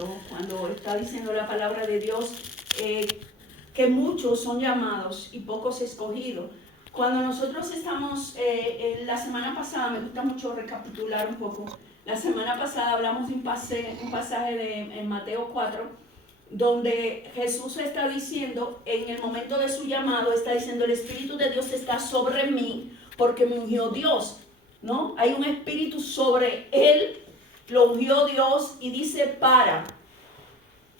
propósito, cuando está diciendo la palabra de Dios, que muchos son llamados y pocos escogidos. Cuando nosotros estamos, la semana pasada, me gusta mucho recapitular un poco, la semana pasada hablamos de un pasaje en Mateo 4, donde Jesús está diciendo, en el momento de su llamado, está diciendo, el Espíritu de Dios está sobre mí, porque me ungió Dios, ¿no? Hay un Espíritu sobre él, lo ungió Dios, y dice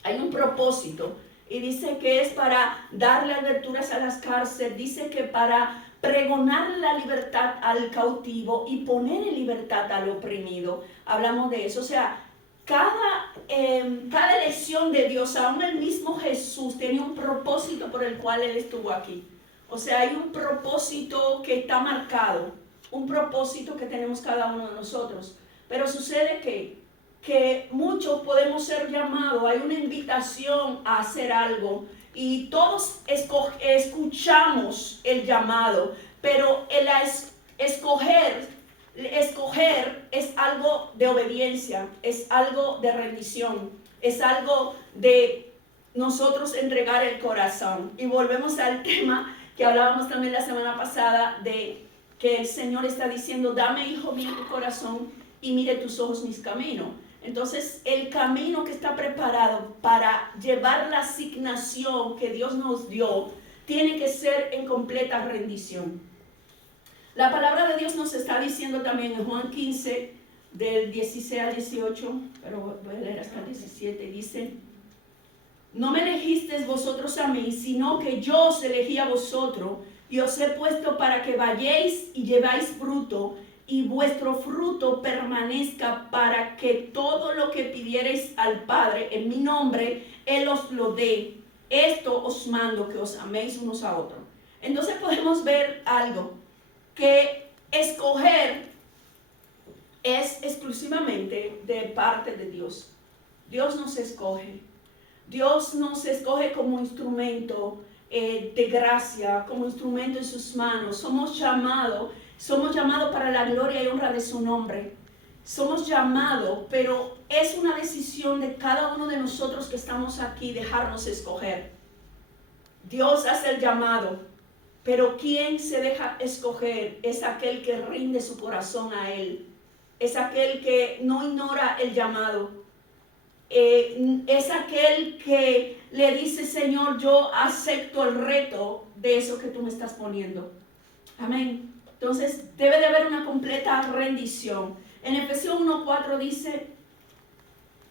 hay un propósito, y dice que es para darle aberturas a las cárceles, dice que para pregonar la libertad al cautivo y poner en libertad al oprimido. Hablamos de eso, o sea, cada elección de Dios, aún el mismo Jesús tenía un propósito por el cual Él estuvo aquí. O sea, hay un propósito que está marcado, un propósito que tenemos cada uno de nosotros. Pero sucede que muchos podemos ser llamados, hay una invitación a hacer algo y todos escuchamos el llamado, pero el escoger es algo de obediencia, es algo de rendición, es algo de nosotros entregar el corazón. Y volvemos al tema que hablábamos también la semana pasada, de que el Señor está diciendo, dame, hijo mío, tu corazón y mire tus ojos mis caminos. Entonces, el camino que está preparado para llevar la asignación que Dios nos dio, tiene que ser en completa rendición. La palabra de Dios nos está diciendo también en Juan 15, del 16 al 18, pero voy a leer hasta el 17, dice, no me elegisteis vosotros a mí, sino que yo os elegí a vosotros, y os he puesto para que vayáis y lleváis fruto, y vuestro fruto permanezca, para que todo lo que pidiereis al Padre en mi nombre, Él os lo dé. Esto os mando, que os améis unos a otros. Entonces podemos ver algo, que escoger es exclusivamente de parte de Dios. Dios nos escoge. Dios nos escoge como instrumento de gracia, como instrumento en sus manos. Somos llamados para la gloria y honra de su nombre. Somos llamados, pero es una decisión de cada uno de nosotros que estamos aquí, dejarnos escoger. Dios hace el llamado, pero quien se deja escoger es aquel que rinde su corazón a Él. Es aquel que no ignora el llamado. Es aquel que le dice, Señor, yo acepto el reto de eso que tú me estás poniendo. Amén. Entonces, debe de haber una completa rendición. En Efesios 1:4 dice,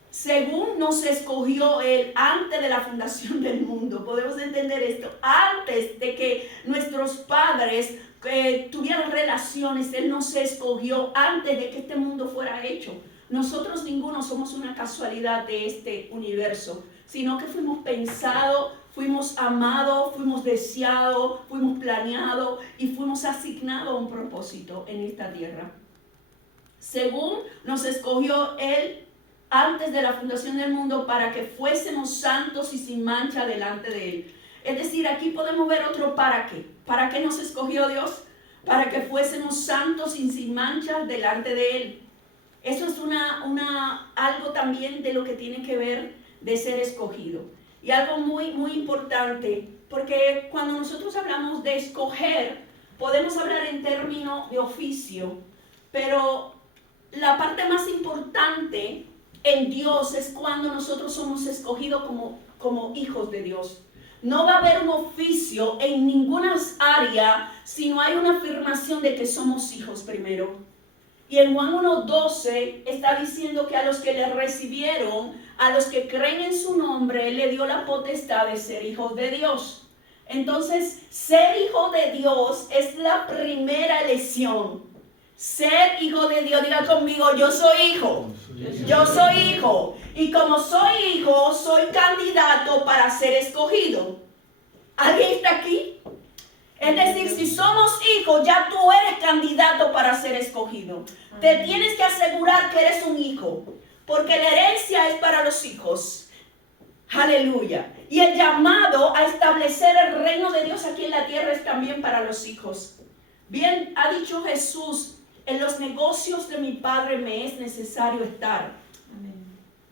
según nos escogió Él antes de la fundación del mundo. Podemos entender esto. Antes de que nuestros padres tuvieran relaciones, Él nos escogió antes de que este mundo fuera hecho. Nosotros ninguno somos una casualidad de este universo, sino que fuimos pensados, fuimos amados, fuimos deseados, fuimos planeados y fuimos asignados a un propósito en esta tierra. Según nos escogió Él antes de la fundación del mundo, para que fuésemos santos y sin mancha delante de Él. Es decir, aquí podemos ver otro para qué. ¿Para qué nos escogió Dios? Para que fuésemos santos y sin mancha delante de Él. Eso es algo también de lo que tiene que ver de ser escogido. Y algo muy, muy importante, porque cuando nosotros hablamos de escoger, podemos hablar en términos de oficio, pero la parte más importante en Dios es cuando nosotros somos escogidos como hijos de Dios. No va a haber un oficio en ninguna área si no hay una afirmación de que somos hijos primero. Y en Juan 1:12 está diciendo que a los que le recibieron, a los que creen en su nombre, Él le dio la potestad de ser hijos de Dios. Entonces, ser hijo de Dios es la primera elección. Ser hijo de Dios, diga conmigo, yo soy hijo. Yo soy hijo. Y como soy hijo, soy candidato para ser escogido. ¿Alguien está aquí? Es decir, si somos hijos, ya tú eres candidato para ser escogido. Te tienes que asegurar que eres un hijo, porque la herencia es para los hijos. Aleluya. Y el llamado a establecer el reino de Dios aquí en la tierra es también para los hijos. Bien, ha dicho Jesús, en los negocios de mi Padre me es necesario estar.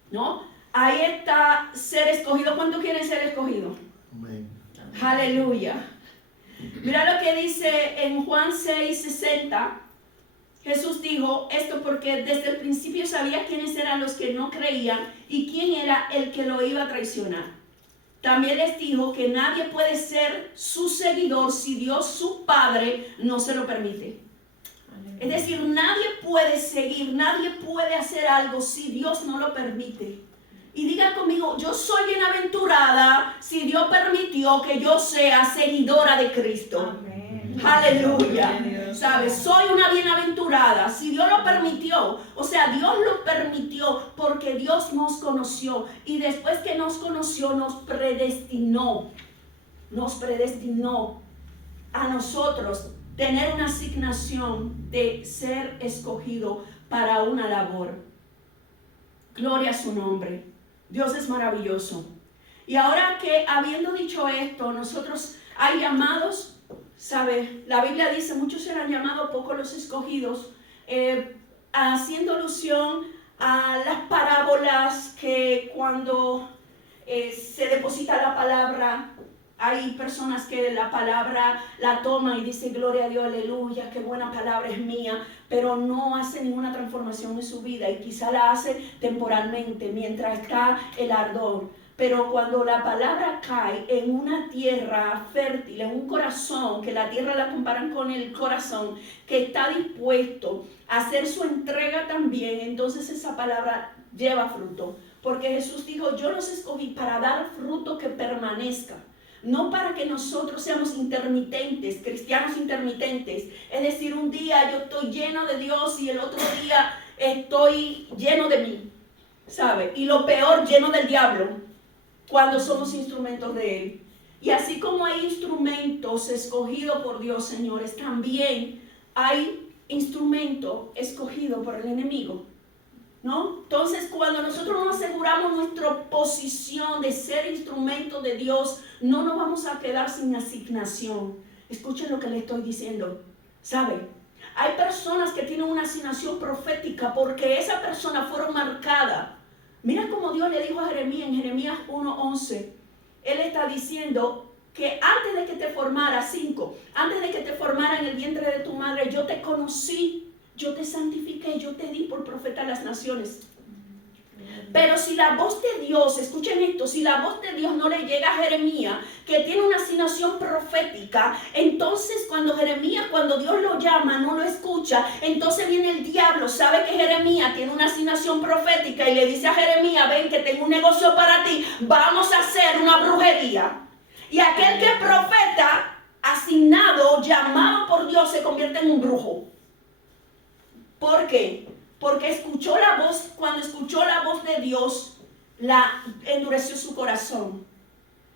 ¿No? Ahí está ser escogido. ¿Cuántos quieren ser escogidos? Amén. Aleluya. Mira lo que dice en Juan 6:60. Jesús dijo esto porque desde el principio sabía quiénes eran los que no creían y quién era el que lo iba a traicionar. También les dijo que nadie puede ser su seguidor si Dios, su Padre, no se lo permite. Es decir, nadie puede seguir, nadie puede hacer algo si Dios no lo permite. Y diga conmigo, yo soy bienaventurada si Dios permitió que yo sea seguidora de Cristo. Amén. Aleluya. ¿Sabes? Soy una bienaventurada si Dios lo permitió. O sea, Dios lo permitió porque Dios nos conoció. Y después que nos conoció, nos predestinó. Nos predestinó a nosotros tener una asignación de ser escogido para una labor. Gloria a su nombre. Dios es maravilloso. Y ahora que habiendo dicho esto, nosotros hay llamados, ¿sabe? La Biblia dice, muchos serán llamados, pocos los escogidos, haciendo alusión a las parábolas que cuando se deposita la palabra, hay personas que la palabra la toman y dicen, gloria a Dios, aleluya, qué buena palabra es mía, pero no hace ninguna transformación en su vida y quizá la hace temporalmente mientras está el ardor. Pero cuando la palabra cae en una tierra fértil, en un corazón, que la tierra la comparan con el corazón, que está dispuesto a hacer su entrega también, entonces esa palabra lleva fruto. Porque Jesús dijo, yo los escogí para dar fruto que permanezca. No para que nosotros seamos intermitentes, cristianos intermitentes. Es decir, un día yo estoy lleno de Dios y el otro día estoy lleno de mí, ¿sabe? Y lo peor, lleno del diablo, cuando somos instrumentos de Él. Y así como hay instrumentos escogidos por Dios, señores, también hay instrumento escogido por el enemigo, ¿no? Entonces, cuando nosotros nos aseguramos nuestra posición de ser instrumento de Dios, no nos vamos a quedar sin asignación. Escuchen lo que le estoy diciendo, ¿sabe? Hay personas que tienen una asignación profética porque esa persona fueron marcadas. Mira cómo Dios le dijo a Jeremías en Jeremías 1:11. Él está diciendo que antes de que te formara, antes de que te formara en el vientre de tu madre, yo te conocí. Yo te santifiqué, yo te di por profeta a las naciones. Pero si la voz de Dios, escuchen esto, si la voz de Dios no le llega a Jeremías, que tiene una asignación profética, entonces cuando Dios lo llama, no lo escucha, entonces viene el diablo, sabe que Jeremías tiene una asignación profética y le dice a Jeremías, ven que tengo un negocio para ti, vamos a hacer una brujería. Y aquel que es profeta, asignado, llamado por Dios, se convierte en un brujo. ¿Por qué? Porque escuchó la voz, cuando escuchó la voz de Dios, la endureció su corazón.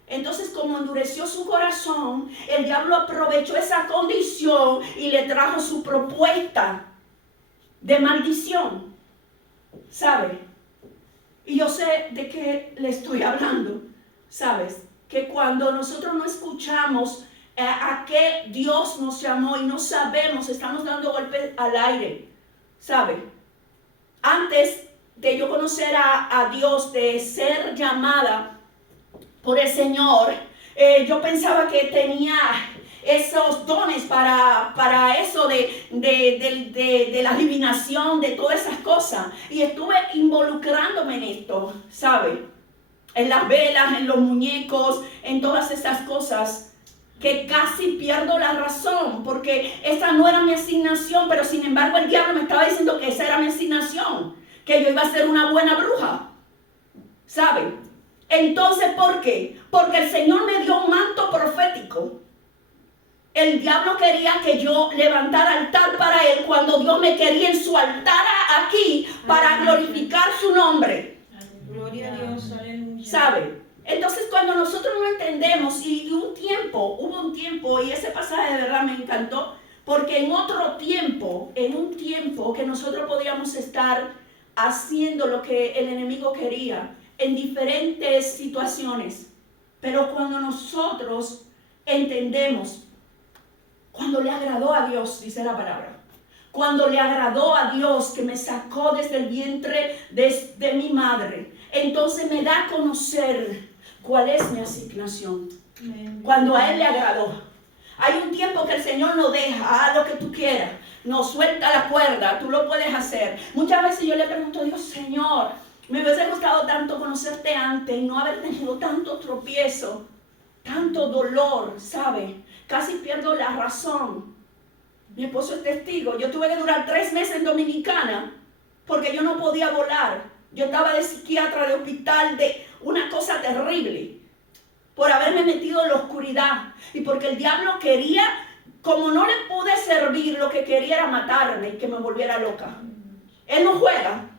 Entonces, como endureció su corazón, el diablo aprovechó esa condición y le trajo su propuesta de maldición. ¿Sabe? Y yo sé de qué le estoy hablando. ¿Sabes? Que cuando nosotros no escuchamos a qué Dios nos llamó y no sabemos, estamos dando golpes al aire. ¿Sabe? Antes de yo conocer a Dios, de ser llamada por el Señor, yo pensaba que tenía esos dones para eso de la adivinación, de todas esas cosas. Y estuve involucrándome en esto, ¿sabe? En las velas, en los muñecos, en todas esas cosas, que casi pierdo la razón, porque esa no era mi asignación, pero sin embargo el diablo me estaba diciendo que esa era mi asignación, que yo iba a ser una buena bruja, ¿sabe? Entonces, ¿por qué? Porque el Señor me dio un manto profético. El diablo quería que yo levantara altar para Él, cuando Dios me quería en su altar aquí, para glorificar su nombre. Gloria a Dios, aleluya. ¿Sabe? Entonces cuando nosotros no entendemos, y hubo un tiempo, y ese pasaje de verdad me encantó, porque en un tiempo que nosotros podíamos estar haciendo lo que el enemigo quería, en diferentes situaciones, pero cuando nosotros entendemos, cuando le agradó a Dios, dice la palabra, cuando le agradó a Dios que me sacó desde el vientre de mi madre, entonces me da a conocer cuál es mi asignación. Cuando a Él le agradó. Hay un tiempo que el Señor no deja, haz lo que tú quieras, no suelta la cuerda, tú lo puedes hacer. Muchas veces yo le pregunto a Dios, Señor, me hubiese gustado tanto conocerte antes y no haber tenido tanto tropiezo, tanto dolor, ¿sabe? Casi pierdo la razón. Mi esposo es testigo. Yo tuve que durar 3 meses en Dominicana porque yo no podía volar. Yo estaba de psiquiatra, de hospital, de una cosa terrible por haberme metido en la oscuridad y porque el diablo quería, como no le pude servir, lo que quería era matarme y que me volviera loca. Él no juega,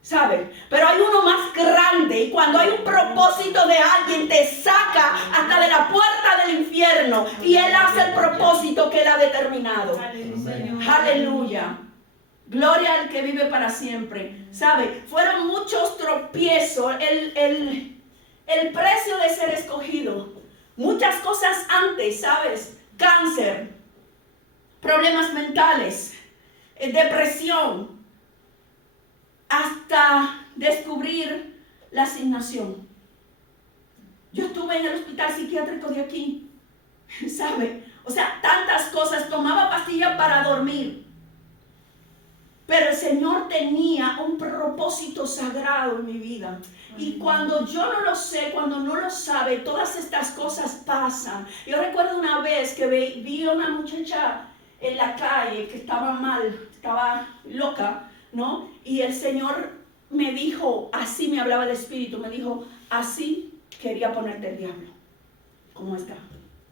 ¿sabe? Pero hay uno más grande y cuando hay un propósito de alguien te saca hasta de la puerta del infierno y Él hace el propósito que Él ha determinado. Aleluya. Gloria al que vive para siempre. ¿Sabe? Fueron muchos tropiezos. El precio de ser escogido. Muchas cosas antes, ¿sabes? Cáncer, problemas mentales, depresión, hasta descubrir la asignación. Yo estuve en el hospital psiquiátrico de aquí, ¿sabe? O sea, tantas cosas, tomaba pastillas para dormir. Pero el Señor tenía un propósito sagrado en mi vida. Y cuando yo no lo sé, cuando no lo sabe, todas estas cosas pasan. Yo recuerdo una vez que vi a una muchacha en la calle que estaba mal, estaba loca, ¿no? Y el Señor me dijo, así me hablaba el Espíritu, me dijo, así quería ponerte el diablo, como está.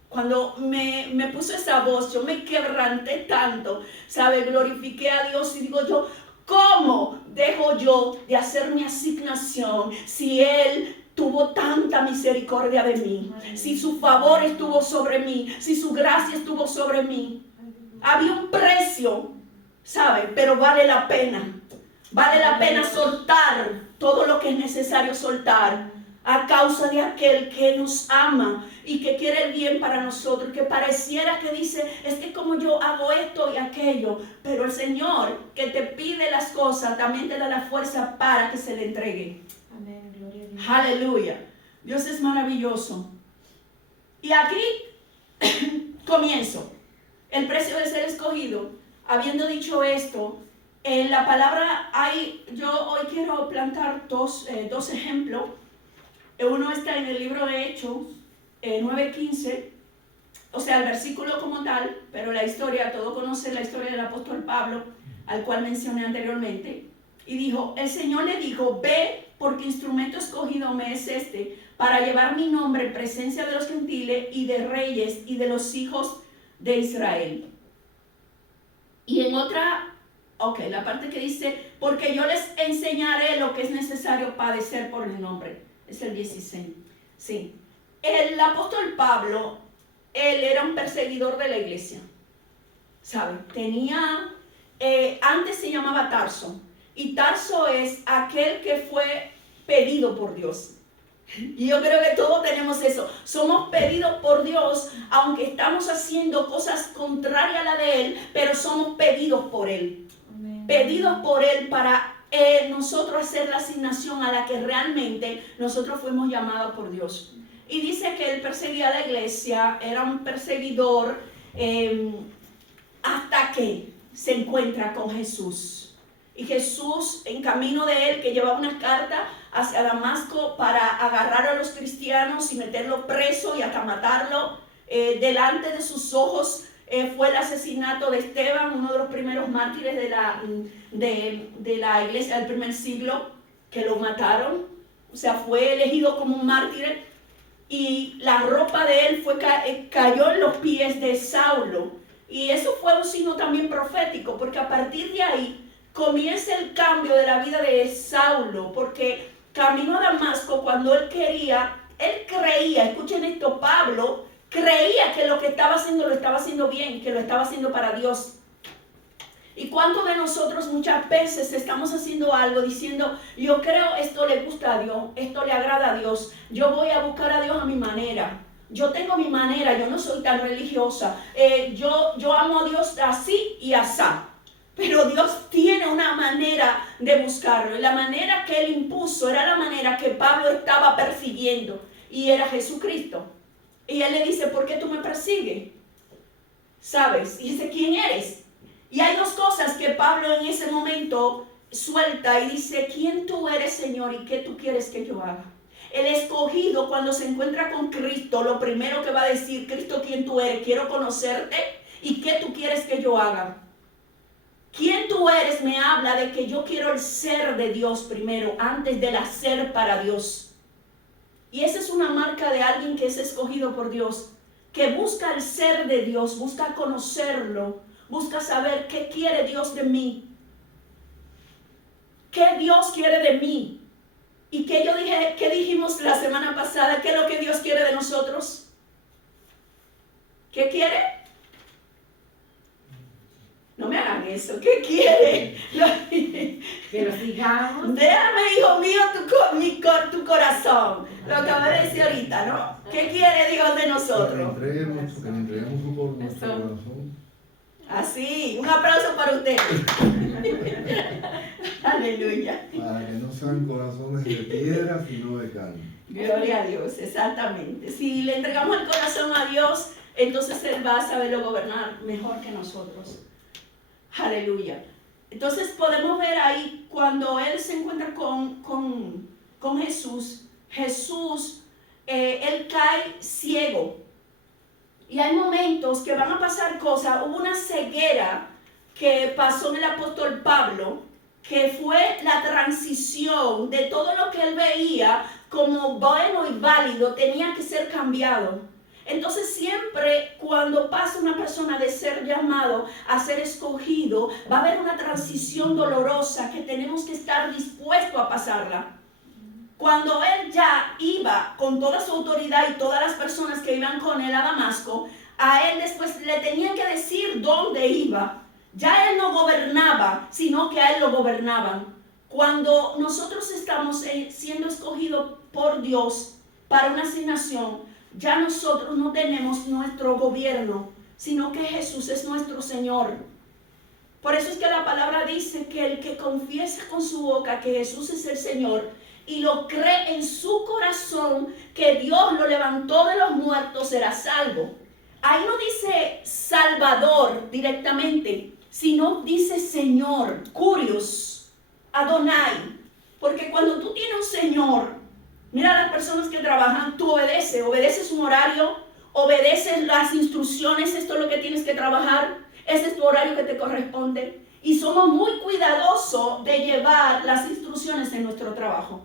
Cuando me puso esa voz, yo me quebranté tanto, ¿sabe? Glorifiqué a Dios y digo yo, ¿cómo dejo yo de hacer mi asignación si Él tuvo tanta misericordia de mí? Si su favor estuvo sobre mí, si su gracia estuvo sobre mí. Había un precio, ¿sabe? Pero vale la pena. Vale la pena soltar todo lo que es necesario soltar a causa de aquel que nos ama y que quiere el bien para nosotros, que pareciera que dice, es que como yo hago esto y aquello, pero el Señor que te pide las cosas también te da la fuerza para que se le entregue. Amén, gloria a Dios. Aleluya. Dios es maravilloso. Y aquí comienzo. El precio de ser escogido. Habiendo dicho esto, en la palabra yo hoy quiero plantar dos ejemplos. Uno está en el libro de Hechos 9:15, o sea, el versículo como tal, pero la historia, todos conocen la historia del apóstol Pablo, al cual mencioné anteriormente. Y dijo, el Señor le dijo, ve, porque instrumento escogido me es este, para llevar mi nombre en presencia de los gentiles y de reyes y de los hijos de Israel. Y en otra, la parte que dice, porque yo les enseñaré lo que es necesario padecer por el nombre. Es el 16. Sí. El apóstol Pablo, él era un perseguidor de la iglesia. ¿Sabe? Antes se llamaba Tarso. Y Tarso es aquel que fue pedido por Dios. Y yo creo que todos tenemos eso. Somos pedidos por Dios, aunque estamos haciendo cosas contrarias a la de Él, pero somos pedidos por Él. Amén. Pedidos por Él para nosotros hacer la asignación a la que realmente nosotros fuimos llamados por Dios. Y dice que él perseguía a la iglesia, era un perseguidor hasta que se encuentra con Jesús. Y Jesús, en camino de él, que llevaba una carta hacia Damasco para agarrar a los cristianos y meterlo preso y hasta matarlo, delante de sus ojos fue el asesinato de Esteban, uno de los primeros mártires de la iglesia del primer siglo, que lo mataron. O sea, fue elegido como un mártir y la ropa de él cayó en los pies de Saulo. Y eso fue un signo también profético, porque a partir de ahí comienza el cambio de la vida de Saulo, porque caminó a Damasco cuando él creía, escuchen esto, Pablo creía que lo que estaba haciendo lo estaba haciendo bien, que lo estaba haciendo para Dios. ¿Y cuántos de nosotros muchas veces estamos haciendo algo diciendo, yo creo esto le gusta a Dios, esto le agrada a Dios, yo voy a buscar a Dios a mi manera, yo tengo mi manera, yo no soy tan religiosa, yo amo a Dios así y asá? Pero Dios tiene una manera de buscarlo. Y la manera que Él impuso era la manera que Pablo estaba persiguiendo. Y era Jesucristo. Y Él le dice, ¿por qué tú me persigues? ¿Sabes? Y dice, ¿quién eres? Y hay dos cosas que Pablo en ese momento suelta y dice, ¿quién tú eres, Señor? ¿Y qué tú quieres que yo haga? El escogido, cuando se encuentra con Cristo, lo primero que va a decir, Cristo, ¿quién tú eres? Quiero conocerte. ¿Y qué tú quieres que yo haga? ¿Quién tú eres? Me habla de que yo quiero el ser de Dios primero, antes del hacer para Dios. Y esa es una marca de alguien que es escogido por Dios, que busca el ser de Dios, busca conocerlo, busca saber qué quiere Dios de mí, qué Dios quiere de mí. Y que yo dije, ¿qué dijimos la semana pasada? ¿Qué es lo que Dios quiere de nosotros? ¿Qué quiere? No me hagan eso. ¿Qué quiere? Que lo sigamos. Déjame, hijo mío, tu corazón. Lo acabo de decir ahorita, ¿no? ¿Qué quiere Dios de nosotros? Que le entreguemos nuestro corazón. Así, un aplauso para usted. Aleluya. Para que no sean corazones de piedra, sino de carne. Gloria a Dios, exactamente. Si le entregamos el corazón a Dios, entonces Él va a saberlo gobernar mejor que nosotros. Aleluya. Entonces podemos ver ahí cuando Él se encuentra con Jesús, Él cae ciego. Y hay momentos que van a pasar cosas. Hubo una ceguera que pasó en el apóstol Pablo, que fue la transición de todo lo que él veía como bueno y válido, tenía que ser cambiado. Entonces siempre cuando pasa una persona de ser llamado a ser escogido, va a haber una transición dolorosa que tenemos que estar dispuestos a pasarla. Cuando él ya iba con toda su autoridad y todas las personas que iban con él a Damasco, a él después le tenían que decir dónde iba. Ya él no gobernaba, sino que a él lo gobernaban. Cuando nosotros estamos siendo escogidos por Dios para una asignación, ya nosotros no tenemos nuestro gobierno, sino que Jesús es nuestro Señor. Por eso es que la palabra dice que el que confiesa con su boca que Jesús es el Señor y lo cree en su corazón que Dios lo levantó de los muertos, será salvo. Ahí no dice Salvador directamente, sino dice Señor, Kurios, Adonai. Porque cuando tú tienes un Señor, mira a las personas que trabajan, tú obedeces un horario, obedeces las instrucciones, esto es lo que tienes que trabajar, ese es tu horario que te corresponde. Y somos muy cuidadosos de llevar las instrucciones en nuestro trabajo.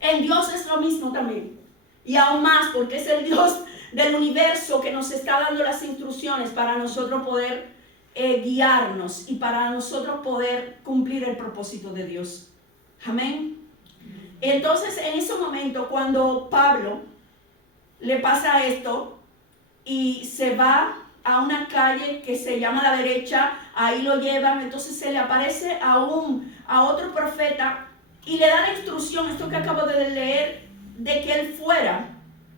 En Dios es lo mismo también. Y aún más porque es el Dios del universo que nos está dando las instrucciones para nosotros poder guiarnos y para nosotros poder cumplir el propósito de Dios. Amén. Entonces en ese momento cuando Pablo le pasa esto y se va a una calle que se llama la derecha, ahí lo llevan, entonces se le aparece a otro profeta y le da la instrucción, esto que acabo de leer, de que él fuera.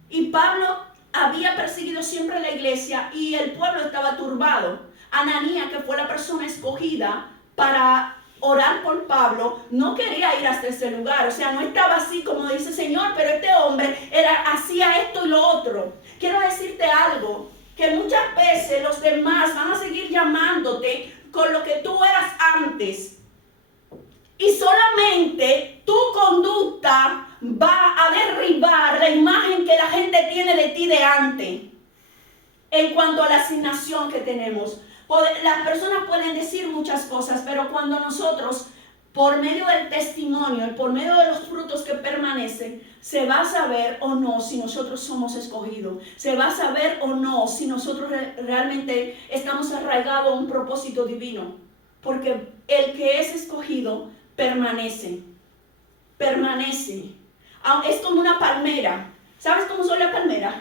Y Pablo había perseguido siempre la iglesia y el pueblo estaba turbado. Ananías, que fue la persona escogida para orar por Pablo, no quería ir hasta ese lugar. O sea, no estaba así como dice Señor, pero este hombre hacía esto y lo otro. Quiero decirte algo, que muchas veces los demás van a seguir llamándote con lo que tú eras antes. Y solamente tu conducta va a derribar la imagen que la gente tiene de ti de antes. En cuanto a la asignación que tenemos. Las personas pueden decir muchas cosas, pero cuando nosotros, por medio del testimonio y por medio de los frutos que permanecen, se va a saber o no si nosotros somos escogidos. Se va a saber o no si nosotros realmente estamos arraigados a un propósito divino. Porque el que es escogido permanece. Permanece. Es como una palmera. ¿Sabes cómo son las palmeras?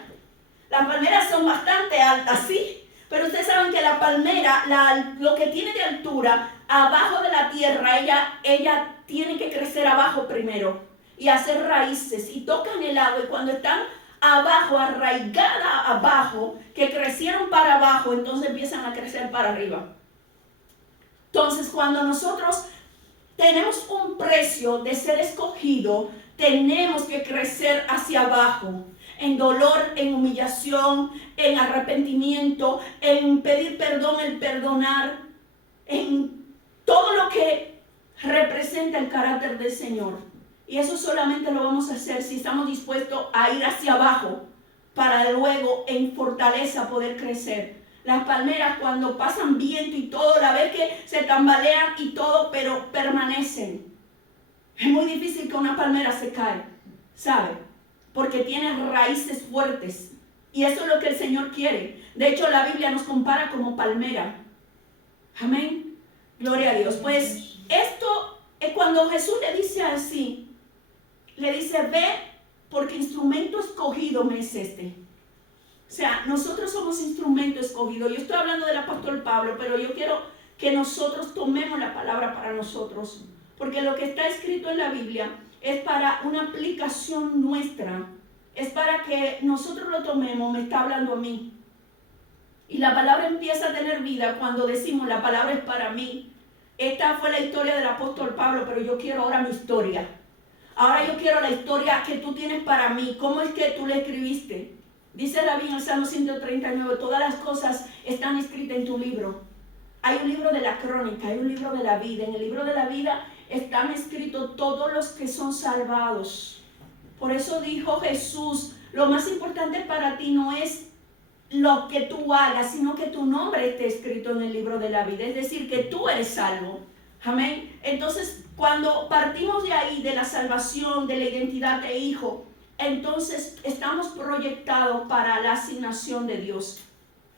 Las palmeras son bastante altas, ¿sí? Pero ustedes saben que la palmera, lo que tiene de altura, abajo de la tierra, ella tiene que crecer abajo primero y hacer raíces y tocan el agua. Y cuando están abajo, arraigadas abajo, que crecieron para abajo, entonces empiezan a crecer para arriba. Entonces, cuando nosotros tenemos un precio de ser escogido, tenemos que crecer hacia abajo, en dolor, en humillación, en arrepentimiento, en pedir perdón, en perdonar, en todo lo que representa el carácter del Señor. Y eso solamente lo vamos a hacer si estamos dispuestos a ir hacia abajo para luego en fortaleza poder crecer. Las palmeras cuando pasan viento y todo, la vez que se tambalean y todo, pero permanecen. Es muy difícil que una palmera se cae, ¿sabe? Porque tiene raíces fuertes. Y eso es lo que el Señor quiere. De hecho, la Biblia nos compara como palmera. Amén. Gloria a Dios. Pues esto es cuando Jesús le dice así. Le dice, ve, porque instrumento escogido me es este. O sea, nosotros somos instrumento escogido. Yo estoy hablando del apóstol Pablo, pero yo quiero que nosotros tomemos la palabra para nosotros. Porque lo que está escrito en la Biblia es para una aplicación nuestra. Es para que nosotros lo tomemos, me está hablando a mí. Y la palabra empieza a tener vida cuando decimos la palabra es para mí. Esta fue la historia del apóstol Pablo, pero yo quiero ahora mi historia. Ahora yo quiero la historia que tú tienes para mí. ¿Cómo es que tú la escribiste? Dice David en el Salmo 139, todas las cosas están escritas en tu libro. Hay un libro de la crónica, hay un libro de la vida. En el libro de la vida están escritos todos los que son salvados. Por eso dijo Jesús, lo más importante para ti no es lo que tú hagas, sino que tu nombre esté escrito en el libro de la vida. Es decir, que tú eres salvo. Amén. Entonces, cuando partimos de ahí, de la salvación, de la identidad de hijo, entonces estamos proyectados para la asignación de Dios.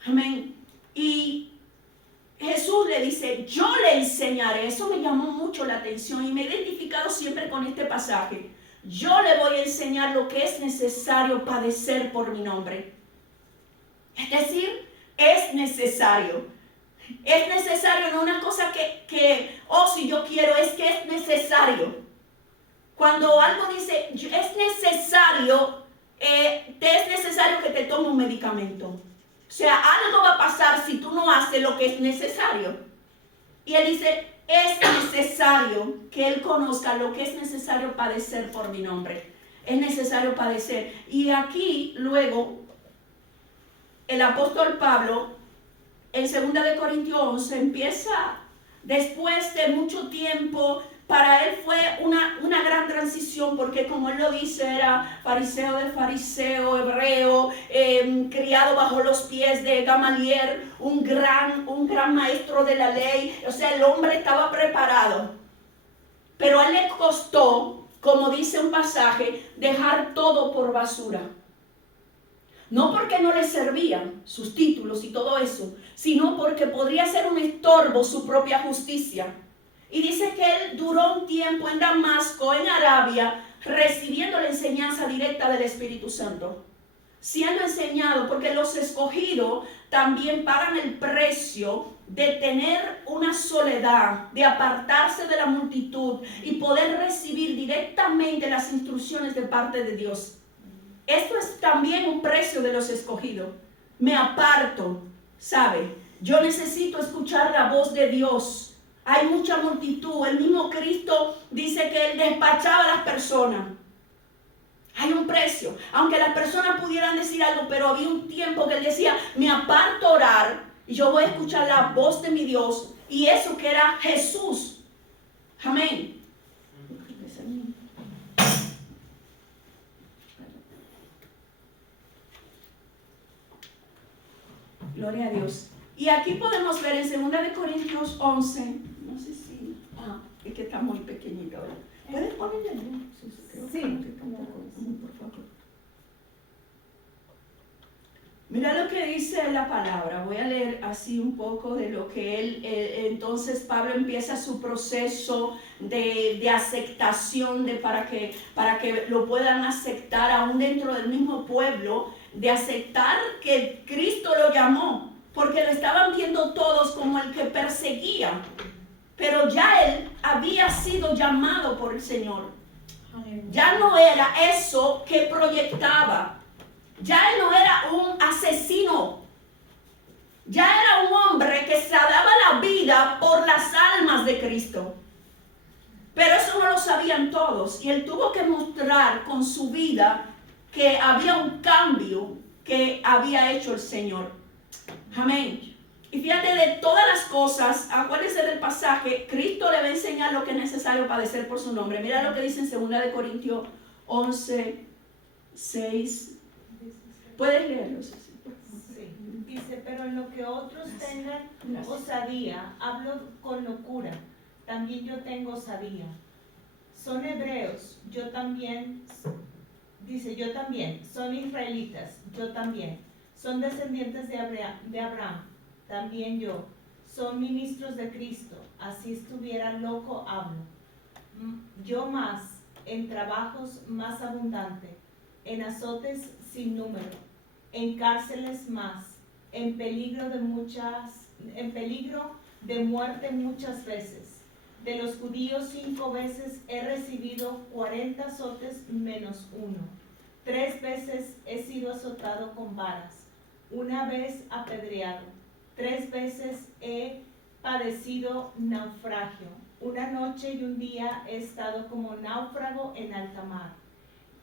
Amén. Y Jesús le dice, yo le enseñaré. Eso me llamó mucho la atención y me he identificado siempre con este pasaje. Yo le voy a enseñar lo que es necesario padecer por mi nombre. Es decir, es necesario. Es necesario, no una cosa si yo quiero, es que es necesario. Cuando algo dice, es necesario, te es necesario que te tome un medicamento. O sea, algo va a pasar si tú no haces lo que es necesario. Y él dice, es necesario que él conozca lo que es necesario padecer por mi nombre. Es necesario padecer. Y aquí, luego, el apóstol Pablo, en 2 de Corintios 11, empieza, después de mucho tiempo, para él fue una gran transición, porque como él lo dice, era fariseo de fariseo, hebreo, criado bajo los pies de Gamaliel, un gran maestro de la ley. O sea, el hombre estaba preparado. Pero a él le costó, como dice un pasaje, dejar todo por basura. No porque no le servían sus títulos y todo eso, sino porque podría ser un estorbo su propia justicia. Y dice que él duró un tiempo en Damasco, en Arabia, recibiendo la enseñanza directa del Espíritu Santo. Siendo enseñado, porque los escogidos también pagan el precio de tener una soledad, de apartarse de la multitud y poder recibir directamente las instrucciones de parte de Dios. Esto es también un precio de los escogidos. Me aparto, ¿sabe? Yo necesito escuchar la voz de Dios. Hay mucha multitud. El mismo Cristo dice que él despachaba a las personas. Hay un precio. Aunque las personas pudieran decir algo, pero había un tiempo que él decía, me aparto a orar y yo voy a escuchar la voz de mi Dios. Y eso que era Jesús. Amén. Gloria a Dios. Y aquí podemos ver en 2 de Corintios 11, no sé si, es que está muy pequeñito ahora. ¿Puedes ponerle? Sí, por favor. Mira lo que dice la palabra. Voy a leer así un poco de lo que él, entonces Pablo empieza su proceso de aceptación, para que lo puedan aceptar aún dentro del mismo pueblo, de aceptar que Cristo lo llamó, porque lo estaban viendo todos como el que perseguía, pero ya él había sido llamado por el Señor. Ya no era eso que proyectaba. Ya él no era un asesino. Ya era un hombre que se daba la vida por las almas de Cristo. Pero eso no lo sabían todos. Y él tuvo que mostrar con su vida que había un cambio que había hecho el Señor. Amén. Y fíjate, de todas las cosas, acuérdense del pasaje, Cristo le va a enseñar lo que es necesario padecer por su nombre. Mira lo que dice en 2 Corintios 11, 6. ¿Puedes leerlo? Sí. Dice, pero en lo que otros tengan osadía, hablo con locura. También yo tengo osadía. Son hebreos, yo también. Dice, yo también. Son israelitas, yo también. Son descendientes de Abraham, también yo. Son ministros de Cristo, así estuviera loco hablo. Yo más, en trabajos más abundante, en azotes sin número, en cárceles más, en peligro de muerte muchas veces. De los judíos 5 veces he recibido 40 azotes menos 1. 3 veces he sido azotado con varas, 1 vez apedreado, 3 veces he padecido naufragio. 1 noche y 1 día he estado como náufrago en alta mar.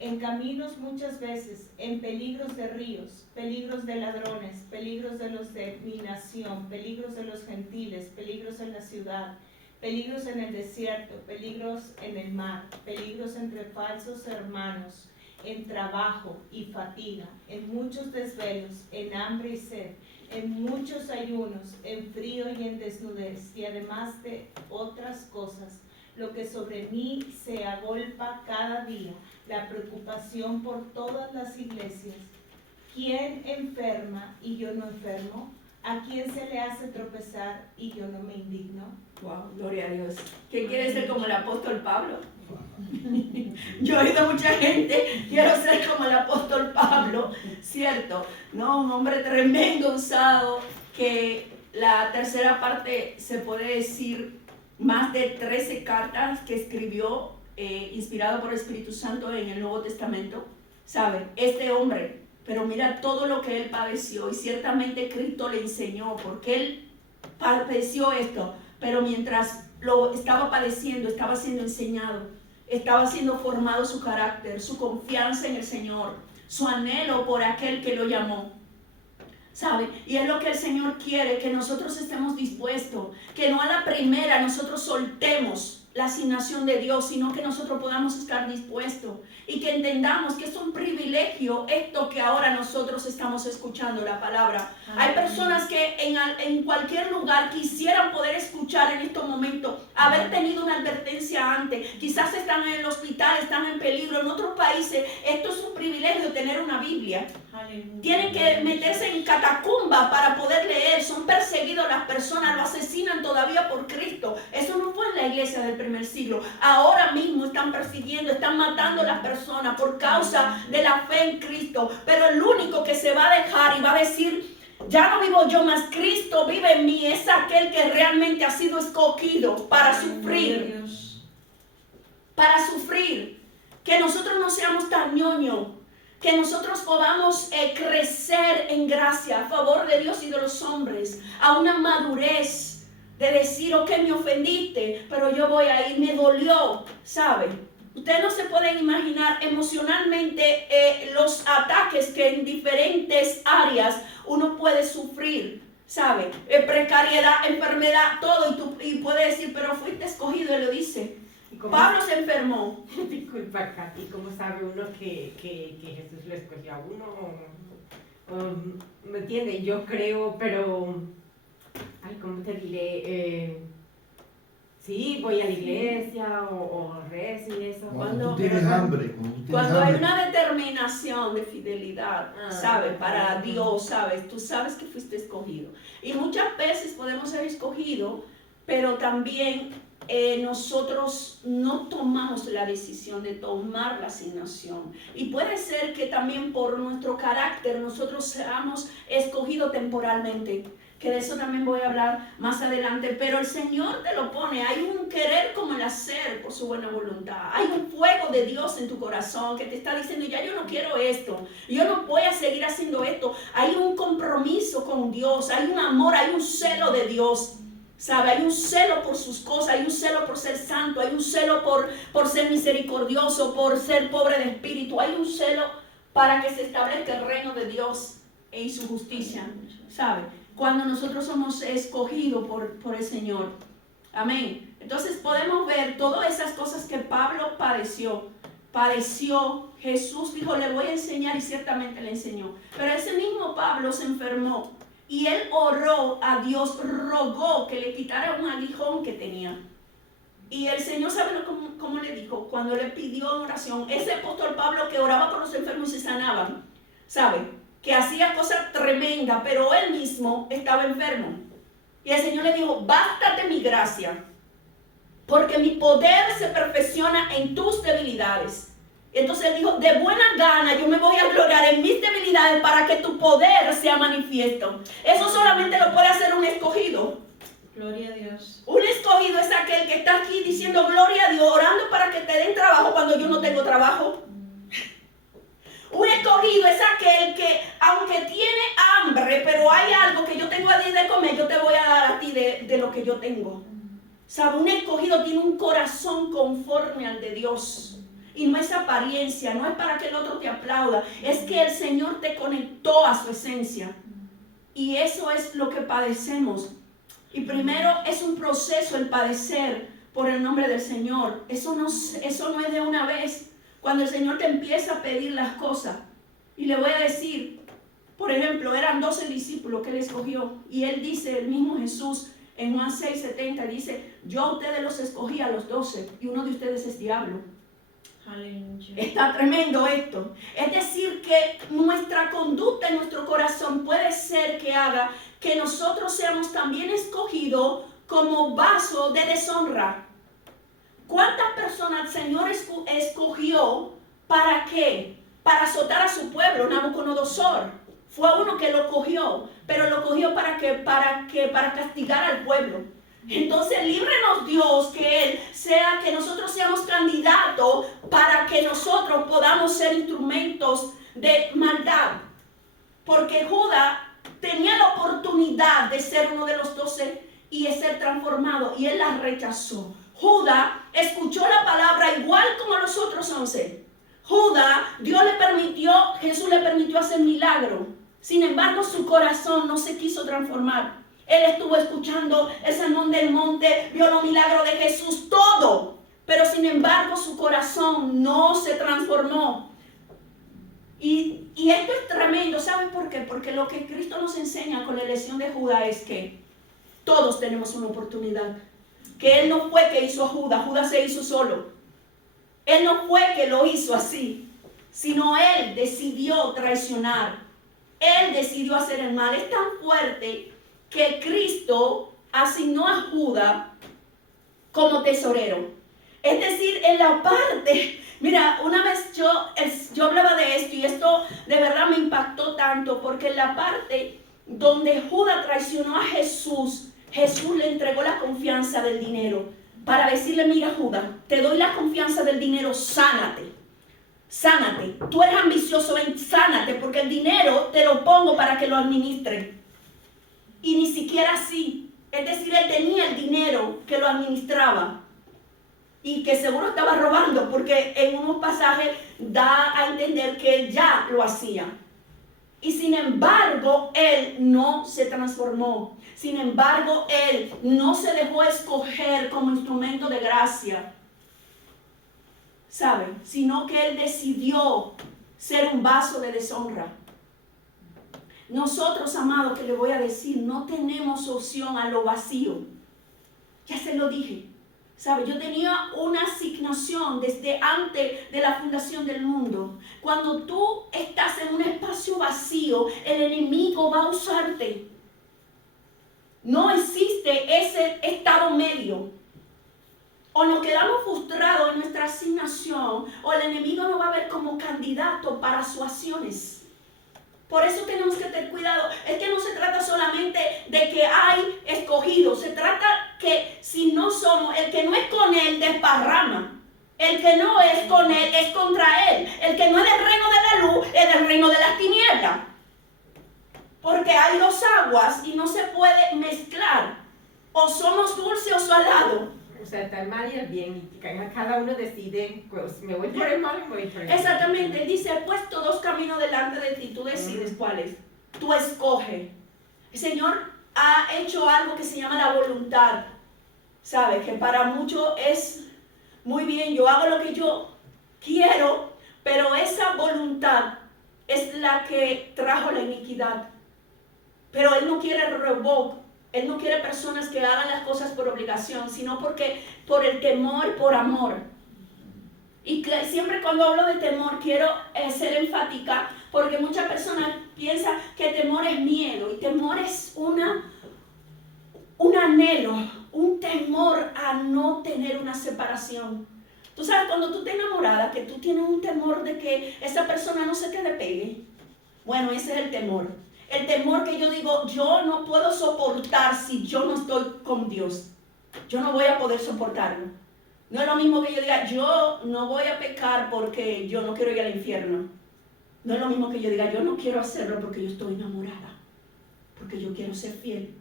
En caminos muchas veces, en peligros de ríos, peligros de ladrones, peligros de los de mi nación, peligros de los gentiles, peligros en la ciudad, peligros en el desierto, peligros en el mar, peligros entre falsos hermanos, en trabajo y fatiga, en muchos desvelos, en hambre y sed, en muchos ayunos, en frío y en desnudez, y además de otras cosas, lo que sobre mí se agolpa cada día, la preocupación por todas las iglesias. ¿Quién enferma y yo no enfermo? ¿A quién se le hace tropezar y yo no me indigno? Wow, gloria a Dios. ¿Quién quiere ser como el apóstol Pablo? Yo he oído mucha gente, quiero ser como el apóstol Pablo, ¿cierto? No, un hombre tremendo, usado, que la tercera parte se puede decir más de 13 cartas que escribió, inspirado por el Espíritu Santo en el Nuevo Testamento. ¿Saben? Este hombre, pero mira todo lo que él padeció, y ciertamente Cristo le enseñó, porque él padeció esto, pero mientras lo estaba padeciendo, estaba siendo enseñado, estaba siendo formado su carácter, su confianza en el Señor, su anhelo por aquel que lo llamó. ¿Sabe? Y es lo que el Señor quiere, que nosotros estemos dispuestos, que no a la primera nosotros soltemos la asignación de Dios, sino que nosotros podamos estar dispuestos y que entendamos que es un privilegio esto que ahora nosotros estamos escuchando, la palabra. Hay personas que en cualquier lugar quisieran poder escuchar en estos momentos, haber tenido una advertencia antes, quizás están en el hospital, están en peligro, en otros países. Esto es un privilegio, tener una Biblia. Tienen que meterse en catacumba para poder leer, son perseguidos las personas, lo asesinan todavía por Cristo. Eso no fue en la iglesia del primer siglo. Ahora mismo están persiguiendo, están matando a las personas por causa de la fe en Cristo. Pero el único que se va a dejar y va a decir: ya no vivo yo, más Cristo vive en mí, es aquel que realmente ha sido escogido para sufrir. Para sufrir. Que nosotros no seamos tan ñoños, que nosotros podamos crecer en gracia a favor de Dios y de los hombres, a una madurez de decir: ok, me ofendiste, pero yo voy a ir, me dolió, ¿sabe? Ustedes no se pueden imaginar emocionalmente los ataques que en diferentes áreas uno puede sufrir, ¿sabe? Precariedad, enfermedad, todo, y puede decir: pero fuiste escogido, él lo dice. Pablo se enfermó. Disculpa, Katy, ¿cómo sabe uno que Jesús lo escogió a uno? ¿Me entiende? Yo creo, pero... Ay, ¿cómo te diré? Sí, voy a la iglesia o rezo y eso. Cuando tú tienes hambre. Cuando hay una determinación de fidelidad, ¿sabes? Para Dios, ¿sabes? Tú sabes que fuiste escogido. Y muchas veces podemos ser escogidos, pero también... nosotros no tomamos la decisión de tomar la asignación, y puede ser que también por nuestro carácter nosotros seamos escogidos temporalmente. que de eso también voy a hablar más adelante, pero el Señor te lo pone, hay un querer como el hacer por su buena voluntad, hay un fuego de Dios en tu corazón que te está diciendo, ya yo no quiero esto, yo no voy a seguir haciendo esto, hay un compromiso con Dios, hay un amor, hay un celo de Dios, ¿sabe? Hay un celo por sus cosas, hay un celo por ser santo, hay un celo por ser misericordioso, por ser pobre de espíritu, hay un celo para que se establezca el reino de Dios y su justicia, ¿sabe? Cuando nosotros somos escogidos por el Señor. Amén. Entonces podemos ver todas esas cosas que Pablo padeció. Jesús dijo, le voy a enseñar y ciertamente le enseñó. Pero ese mismo Pablo se enfermó y él oró a Dios, rogó que le quitara un aguijón que tenía. Y el Señor, ¿sabe cómo le dijo? Cuando le pidió en oración, ese apóstol Pablo que oraba por los enfermos y se sanaban, ¿sabe? Que hacía cosas tremendas, pero él mismo estaba enfermo. Y el Señor le dijo, bástate mi gracia, porque mi poder se perfecciona en tus debilidades. Entonces él dijo, de buena gana yo me voy a gloriar en mis debilidades para que tu poder sea manifiesto. Eso solamente lo puede hacer un escogido. Gloria a Dios. Un escogido es aquel que está aquí diciendo gloria a Dios, orando para que te den trabajo cuando yo no tengo trabajo. Un escogido es aquel que, aunque tiene hambre, pero hay algo que yo tengo a ti de comer, yo te voy a dar a ti de lo que yo tengo. ¿Sabe? Un escogido tiene un corazón conforme al de Dios. Y no es apariencia, no es para que el otro te aplauda. Es que el Señor te conectó a su esencia. Y eso es lo que padecemos. Y primero es un proceso el padecer por el nombre del Señor. Eso no es de una vez. Cuando el Señor te empieza a pedir las cosas, y le voy a decir, por ejemplo, eran 12 discípulos que él escogió, y él dice, el mismo Jesús, en Juan 6:70, dice, yo a ustedes los escogí a los 12, y uno de ustedes es diablo. Aleluya. Está tremendo esto. Es decir, que nuestra conducta en nuestro corazón puede ser que haga que nosotros seamos también escogidos como vaso de deshonra. ¿Cuántas personas el Señor escogió para qué? Para azotar a su pueblo, Nabucodonosor. Fue uno que lo cogió, pero lo cogió para castigar al pueblo. Entonces, líbrenos Dios que nosotros seamos candidatos para que nosotros podamos ser instrumentos de maldad. Porque Judas tenía la oportunidad de ser uno de los 12 y de ser transformado, y él la rechazó. Judas escuchó la palabra igual como los otros 11. Judas, Jesús le permitió hacer milagro. Sin embargo, su corazón no se quiso transformar. Él estuvo escuchando el sermón del monte, vio los milagros de Jesús, todo. Pero sin embargo, su corazón no se transformó. Y esto es tremendo. ¿Saben por qué? Porque lo que Cristo nos enseña con la elección de Judas es que todos tenemos una oportunidad. Que Él no fue que hizo a Judas, Judas se hizo solo. Él no fue que lo hizo así, sino Él decidió traicionar. Él decidió hacer el mal. Es tan fuerte que Cristo asignó a Judas como tesorero. Es decir, en la parte, mira, una vez yo hablaba de esto y esto de verdad me impactó tanto, porque en la parte donde Judas traicionó a Jesús, Jesús le entregó la confianza del dinero para decirle, mira Judas, te doy la confianza del dinero, sánate. Sánate. Tú eres ambicioso, sánate, porque el dinero te lo pongo para que lo administre. Y ni siquiera así. Es decir, él tenía el dinero que lo administraba y que seguro estaba robando, porque en unos pasajes da a entender que él ya lo hacía. Y sin embargo, él no se transformó. Sin embargo, él no se dejó escoger como instrumento de gracia, ¿sabe? Sino que él decidió ser un vaso de deshonra. Nosotros, amados, que le voy a decir, no tenemos opción a lo vacío. Ya se lo dije. ¿Sabe? Yo tenía una asignación desde antes de la fundación del mundo. Cuando tú estás en un espacio vacío, el enemigo va a usarte. No existe ese estado medio. O nos quedamos frustrados en nuestra asignación, o el enemigo nos va a ver como candidato para sus acciones. Por eso tenemos que tener cuidado. Es que no se trata solamente de que hay escogidos. Se trata que si no somos, el que no es con Él desparrama. El que no es con Él es contra Él. El que no es del reino de la luz es del reino de las tinieblas. Porque hay dos aguas y no se puede mezclar. O somos dulce o salado. O sea, está el mal y el bien, y cada uno decide, pues me voy por el mal o me voy por el bien. Exactamente, Él dice, he puesto dos caminos delante de ti, tú decides cuál es. Tú escoge. El Señor ha hecho algo que se llama la voluntad. ¿Sabe? Que para muchos es muy bien, yo hago lo que yo quiero, pero esa voluntad es la que trajo la iniquidad. Pero Él no quiere revoke. Él no quiere personas que hagan las cosas por obligación, sino porque por el temor, por amor. Y siempre cuando hablo de temor quiero ser enfática, porque muchas personas piensan que temor es miedo, y temor es un anhelo, un temor a no tener una separación. Tú sabes, cuando tú estás enamorada, que tú tienes un temor de que esa persona no se te despegue. Bueno, ese es el temor. El temor que yo digo, yo no puedo soportar si yo no estoy con Dios. Yo no voy a poder soportarlo. No es lo mismo que yo diga, yo no voy a pecar porque yo no quiero ir al infierno. No es lo mismo que yo diga, yo no quiero hacerlo porque yo estoy enamorada. Porque yo quiero ser fiel.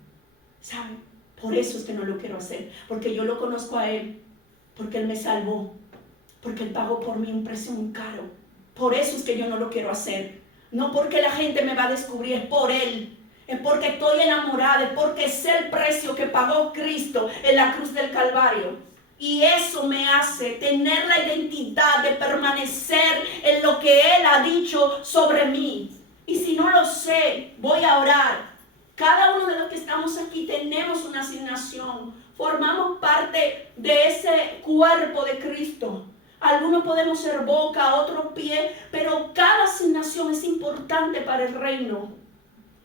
¿Saben? Por eso es que no lo quiero hacer. Porque yo lo conozco a Él. Porque Él me salvó. Porque Él pagó por mí un precio muy caro. Por eso es que yo no lo quiero hacer. No porque la gente me va a descubrir, es por Él. Es porque estoy enamorada, es porque sé el precio que pagó Cristo en la cruz del Calvario. Y eso me hace tener la identidad de permanecer en lo que Él ha dicho sobre mí. Y si no lo sé, voy a orar. Cada uno de los que estamos aquí tenemos una asignación. Formamos parte de ese cuerpo de Cristo. Algunos podemos ser boca, otros pie, pero cada asignación es importante para el reino.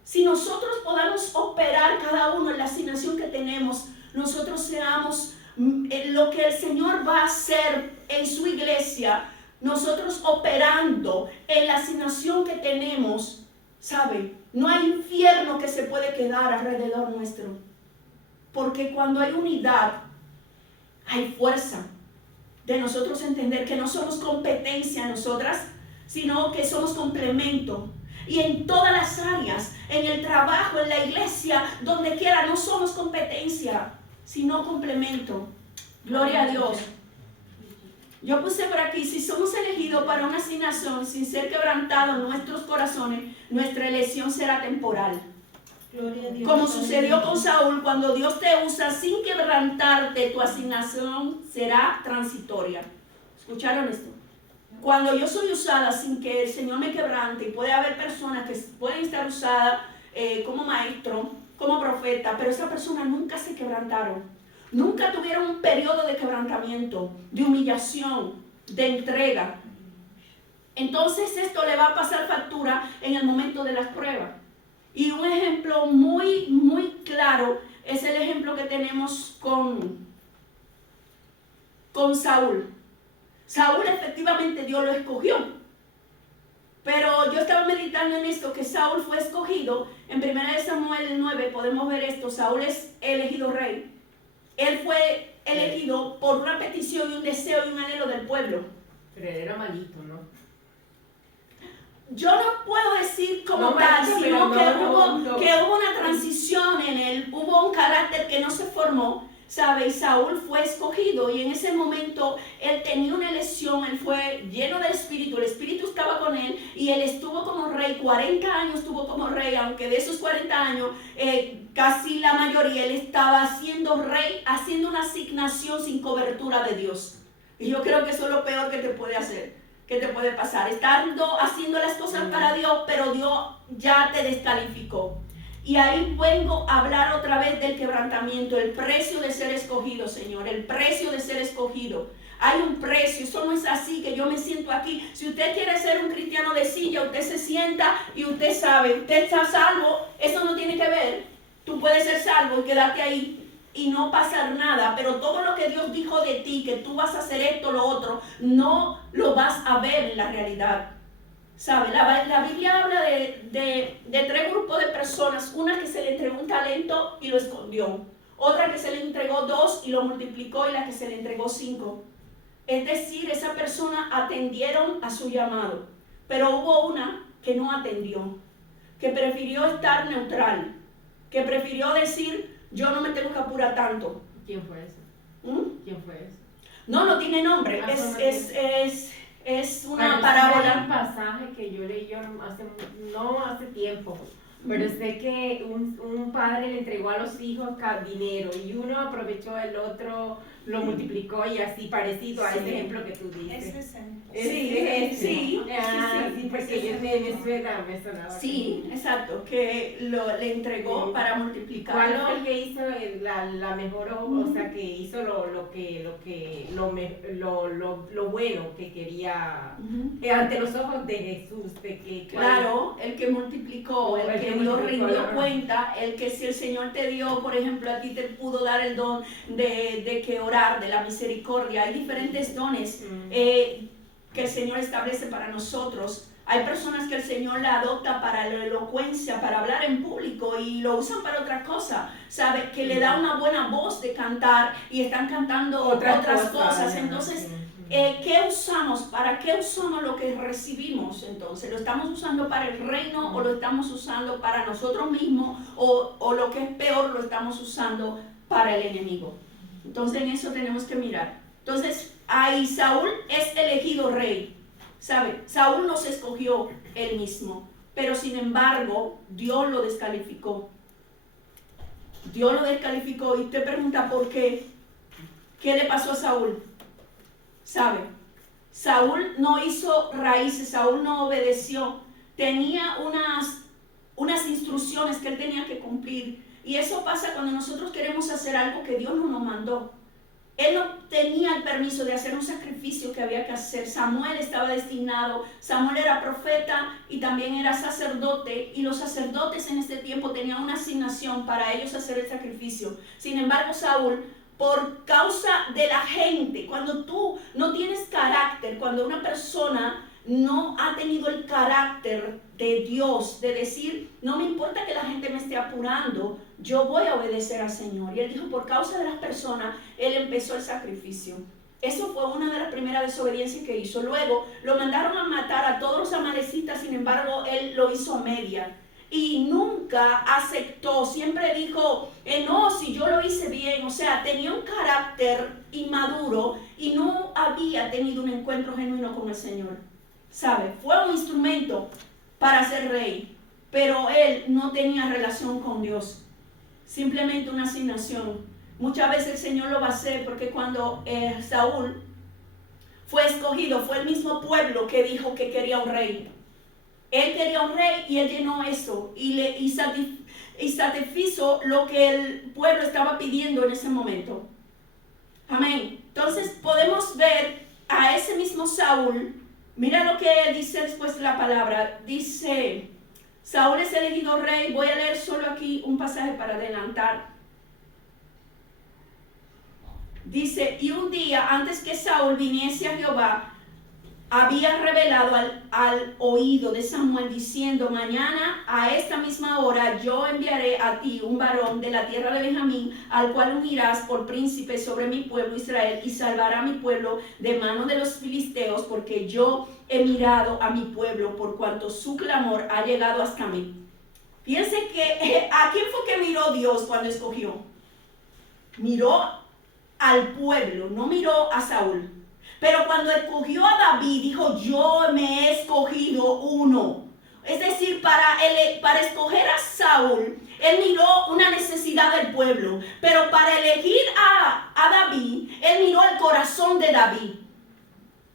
Si nosotros podamos operar cada uno en la asignación que tenemos, nosotros seamos lo que el Señor va a hacer en su iglesia, nosotros operando en la asignación que tenemos, ¿sabe? No hay infierno que se puede quedar alrededor nuestro. Porque cuando hay unidad, hay fuerza. De nosotros entender que no somos competencia nosotras, sino que somos complemento. Y en todas las áreas, en el trabajo, en la iglesia, donde quiera, no somos competencia, sino complemento. Gloria a Dios. Yo puse por aquí, si somos elegidos para una asignación sin ser quebrantados en nuestros corazones, nuestra elección será temporal. Gloria a Dios. Como sucedió con Saúl, cuando Dios te usa sin quebrantarte, tu asignación será transitoria. ¿Escucharon esto? Cuando yo soy usada sin que el Señor me quebrante, y puede haber personas que pueden estar usadas como maestro, como profeta, pero esas personas nunca se quebrantaron. Nunca tuvieron un periodo de quebrantamiento, de humillación, de entrega. Entonces esto le va a pasar factura en el momento de las pruebas. Y un ejemplo muy, muy claro es el ejemplo que tenemos con Saúl. Saúl efectivamente Dios lo escogió. Pero yo estaba meditando en esto, que Saúl fue escogido. En 1 Samuel 9 podemos ver esto. Saúl es elegido rey. Él fue elegido por una petición y un deseo y un anhelo del pueblo. Pero él era malito, ¿no? Yo no puedo decir como No, tal, pero sino no, que, no. que hubo una transición en él, hubo un carácter que no se formó, ¿sabe? Y Saúl fue escogido y en ese momento él tenía una elección, él fue lleno del Espíritu, el Espíritu estaba con él y él estuvo como rey, 40 años estuvo como rey, aunque de esos 40 años casi la mayoría él estaba siendo rey, haciendo una asignación sin cobertura de Dios. Y yo creo que eso es lo peor que te puede hacer. ¿Qué te puede pasar? Estando haciendo las cosas para Dios, pero Dios ya te descalificó. Y ahí vengo a hablar otra vez del quebrantamiento, el precio de ser escogido, Señor, el precio de ser escogido. Hay un precio, eso no es así que yo me siento aquí. Si usted quiere ser un cristiano de silla, usted se sienta y usted sabe, usted está salvo, eso no tiene que ver. Tú puedes ser salvo y quedarte ahí y no pasar nada, pero todo lo que Dios dijo de ti, que tú vas a hacer esto, lo otro, no lo vas a ver en la realidad. ¿Sabe? La Biblia habla de tres grupos de personas. Una que se le entregó un talento y lo escondió. Otra que se le entregó 2 y lo multiplicó, y la que se le entregó 5. Es decir, esa persona atendieron a su llamado. Pero hubo una que no atendió, que prefirió estar neutral, que prefirió decir, yo no me tengo que apurar tanto. ¿Quién fue eso? ¿Mm? ¿Quién fue eso? No tiene nombre. Ah, Es una Pero parábola. Hay un pasaje que yo leí no hace tiempo, pero sé que un padre le entregó a los hijos dinero y uno aprovechó, el otro lo multiplicó, y así parecido a Sí. ese ejemplo que tú dices. Ese es el- Sí. Sí, porque yo me sonaba. Sí, exacto, que le entregó Sí. para ¿Cuál multiplicarlo. fue el que hizo la mejor, o sea, que hizo lo bueno que quería ante los ojos de Jesús? Claro, el que multiplicó, el que Dios rindió cuenta, el que si el Señor te dio, por ejemplo, a ti te pudo dar el don de que orar, de la misericordia. Hay diferentes dones que el Señor establece para nosotros. Hay personas que el Señor la adopta para la elocuencia, para hablar en público, y lo usan para otra cosa, ¿sabe? Que le da una buena voz de cantar y están cantando otras cosas. Entonces, ¿qué usamos? ¿Para qué usamos lo que recibimos? Entonces, ¿lo estamos usando para el reino o lo estamos usando para nosotros mismos, o lo que es peor, lo estamos usando para el enemigo? Entonces, en eso tenemos que mirar. Entonces, ahí Saúl es elegido rey, ¿sabe? Saúl no se escogió él mismo, pero sin embargo, Dios lo descalificó. Dios lo descalificó, y usted pregunta ¿por qué? ¿Qué le pasó a Saúl? ¿Sabe? Saúl no hizo raíces, Saúl no obedeció, tenía unas instrucciones que él tenía que cumplir, y eso pasa cuando nosotros queremos hacer algo que Dios no nos mandó. Él no tenía el permiso de hacer un sacrificio que había que hacer. Samuel estaba destinado, Samuel era profeta y también era sacerdote, y los sacerdotes en este tiempo tenían una asignación para ellos hacer el sacrificio. Sin embargo, Saúl, por causa de la gente, cuando tú no tienes carácter, cuando una persona no ha tenido el carácter de Dios, de decir, no me importa que la gente me esté apurando, yo voy a obedecer al Señor. Y él dijo, por causa de las personas, él empezó el sacrificio. Eso fue una de las primeras desobediencias que hizo. Luego lo mandaron a matar a todos los amalecitas, sin embargo, él lo hizo a media. Y nunca aceptó, siempre dijo, no, si yo lo hice bien. O sea, tenía un carácter inmaduro y no había tenido un encuentro genuino con el Señor. ¿Sabe? Fue un instrumento para ser rey, pero él no tenía relación con Dios. Simplemente una asignación. Muchas veces el Señor lo va a hacer, porque cuando Saúl fue escogido, fue el mismo pueblo que dijo que quería un rey. Él quería un rey y él llenó eso y satisfizo lo que el pueblo estaba pidiendo en ese momento. Amén. Entonces podemos ver a ese mismo Saúl. Mira lo que dice después de la palabra. Dice, Saúl es elegido rey. Voy a leer solo aquí un pasaje para adelantar. Dice, y un día antes que Saúl viniese a Jehová, había revelado al oído de Samuel, diciendo, mañana a esta misma hora yo enviaré a ti un varón de la tierra de Benjamín, al cual unirás por príncipe sobre mi pueblo Israel, y salvará a mi pueblo de mano de los filisteos, porque yo he mirado a mi pueblo, por cuanto su clamor ha llegado hasta mí. Fíjense que ¿a quién fue que miró Dios cuando escogió? Miró al pueblo, no miró a Saúl. Pero cuando escogió a David, dijo, yo me he escogido uno. Es decir, para escoger a Saúl, él miró una necesidad del pueblo. Pero para elegir a David, él miró el corazón de David.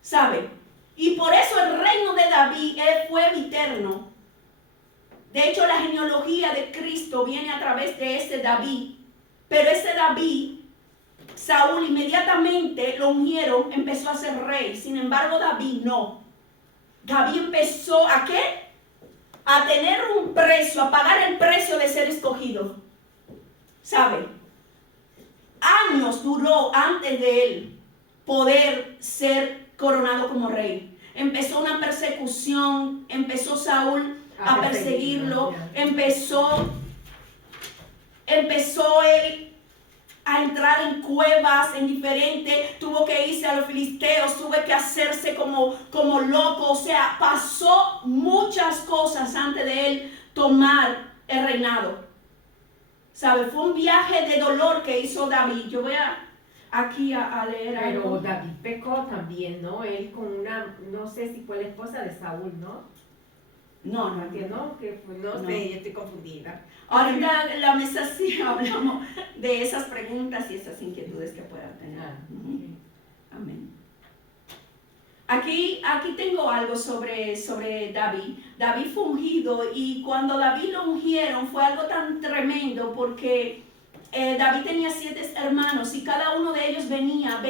¿Sabe? Y por eso el reino de David fue eterno. De hecho, la genealogía de Cristo viene a través de ese David. Pero ese David, Saúl inmediatamente lo ungieron, empezó a ser rey. Sin embargo, David no. David empezó ¿a qué? A tener un precio, a pagar el precio de ser escogido. ¿Sabe? Años duró antes de él poder ser coronado como rey. empezó una persecución, empezó Saúl a perseguirlo, empezó él a entrar en cuevas, en diferentes, tuvo que irse a los filisteos, tuvo que hacerse como loco, o sea, pasó muchas cosas antes de él tomar el reinado. ¿Sabe? Fue un viaje de dolor que hizo David. Yo voy aquí a leer algo. Pero David pecó también, ¿no? Él con una, no sé si fue la esposa de Saúl, ¿no? No. Que no, que fue, no No. sé, yo estoy confundida. Ahorita en la mesa sí hablamos de esas preguntas y esas inquietudes que puedan tener. Ujú. Amén. Aquí tengo algo sobre David. David fue ungido y cuando David lo ungieron fue algo tan tremendo porque David tenía 7 hermanos y cada uno de ellos venía.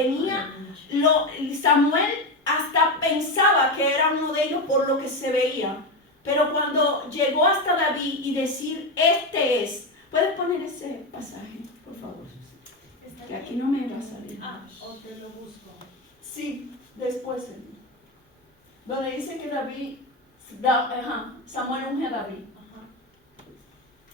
Samuel hasta pensaba que era uno de ellos por lo que se veía. Pero cuando llegó hasta David y decir, este es, ¿puedes poner ese pasaje, por favor? Que aquí no me va a salir. O te lo busco. Sí, después. Donde dice que Samuel unge a David.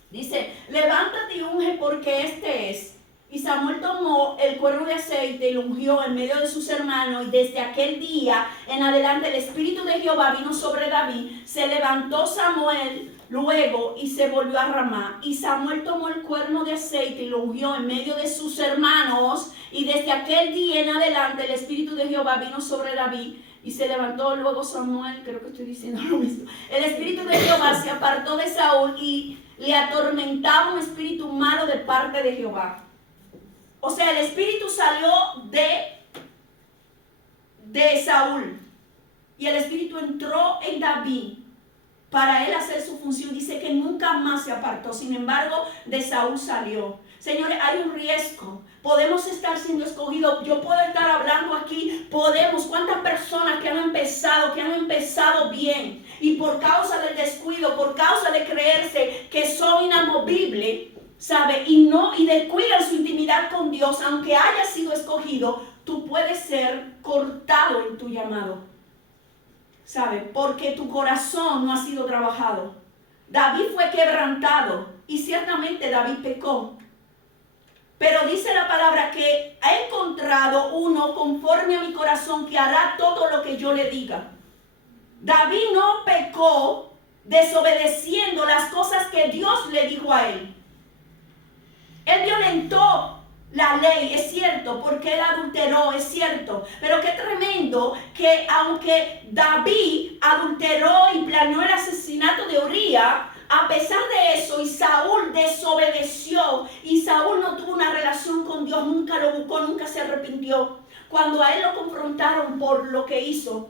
Dice, levántate y unge porque este es. Y Samuel tomó el cuerno de aceite y lo ungió en medio de sus hermanos. Y desde aquel día en adelante el Espíritu de Jehová vino sobre David. Se levantó Samuel luego y se volvió a Ramá. Y Samuel tomó el cuerno de aceite y lo ungió en medio de sus hermanos. Y desde aquel día en adelante el Espíritu de Jehová vino sobre David. Y se levantó luego Samuel, creo que estoy diciendo lo mismo. El Espíritu de Jehová se apartó de Saúl y le atormentaba un espíritu malo de parte de Jehová. O sea, el espíritu salió de Saúl y el espíritu entró en David para él hacer su función. Dice que nunca más se apartó, sin embargo, de Saúl salió. Señores, hay un riesgo. Podemos estar siendo escogidos. Yo puedo estar hablando aquí. ¿Cuántas personas que han empezado bien y por causa del descuido, por causa de creerse que son inamovibles, ¿sabe? Y descuidan su intimidad con Dios, aunque haya sido escogido, tú puedes ser cortado en tu llamado, ¿sabe? Porque tu corazón no ha sido trabajado. David fue quebrantado y ciertamente David pecó. Pero dice la palabra que ha encontrado uno conforme a mi corazón que hará todo lo que yo le diga. David no pecó desobedeciendo las cosas que Dios le dijo a él. Él violentó la ley, es cierto, porque él adulteró, es cierto. Pero qué tremendo que aunque David adulteró y planeó el asesinato de Uría, a pesar de eso, y Saúl desobedeció, y Saúl no tuvo una relación con Dios, nunca lo buscó, nunca se arrepintió. Cuando a él lo confrontaron por lo que hizo,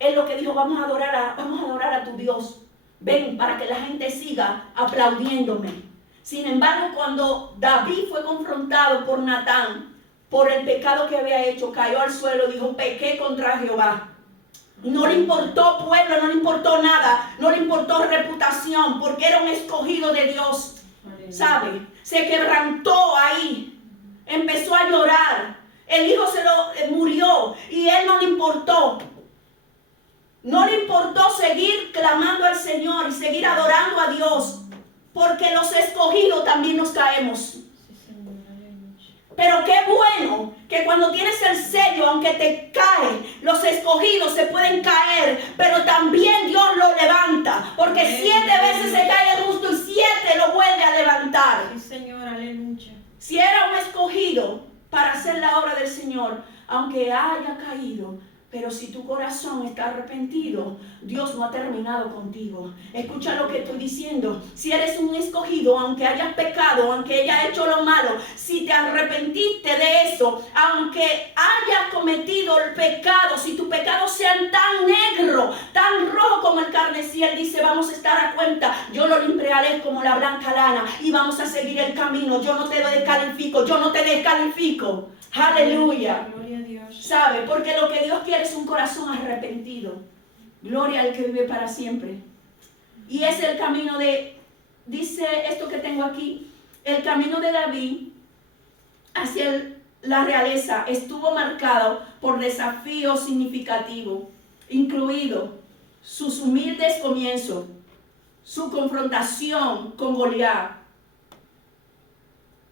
él lo que dijo, vamos a adorar a tu Dios. Ven, para que la gente siga aplaudiéndome. Sin embargo, cuando David fue confrontado por Natán, por el pecado que había hecho, cayó al suelo y dijo, pequé contra Jehová. No le importó pueblo, no le importó nada, no le importó reputación, porque era un escogido de Dios, ¿sabe? Se quebrantó ahí, empezó a llorar, el hijo murió y él no le importó. No le importó seguir clamando al Señor y seguir adorando a Dios, porque los escogidos también nos caemos. Pero qué bueno que cuando tienes el sello, aunque te cae, los escogidos se pueden caer, pero también Dios lo levanta, porque 7 veces se cae el justo y 7 lo vuelve a levantar. Sí, Señor, aleluya. Si era un escogido para hacer la obra del Señor, aunque haya caído, pero si tu corazón está arrepentido, Dios no ha terminado contigo. Escucha lo que estoy diciendo. Si eres un escogido, aunque hayas pecado, aunque hayas hecho lo malo, si te arrepentiste de eso, aunque hayas cometido el pecado, si tus pecados sean tan negros, tan rojos como el carmesí, Él dice, vamos a estar a cuenta. Yo lo limpiaré como la blanca lana y vamos a seguir el camino. Yo no te descalifico, yo no te descalifico. Aleluya. Gloria a Dios. ¿Sabe? Porque lo que Dios quiere es un corazón arrepentido. Gloria al que vive para siempre. Y es el camino dice esto que tengo aquí, el camino de David hacia la realeza estuvo marcado por desafíos significativos. incluido sus humildes comienzos, su confrontación con Goliat,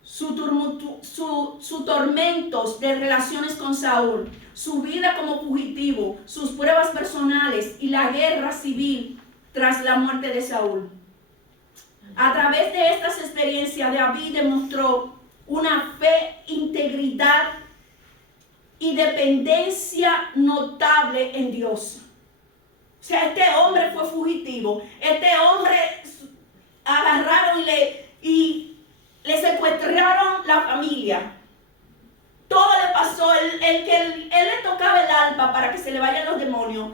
sus tormentos de relaciones con Saúl, su vida como fugitivo, sus pruebas personales y la guerra civil tras la muerte de Saúl. A través de estas experiencias, David demostró una fe, integridad y dependencia notable en Dios. O sea, este hombre fue fugitivo. Este hombre agarraron y le secuestraron la familia. Todo le pasó. Él le tocaba el alma para que se le vayan los demonios.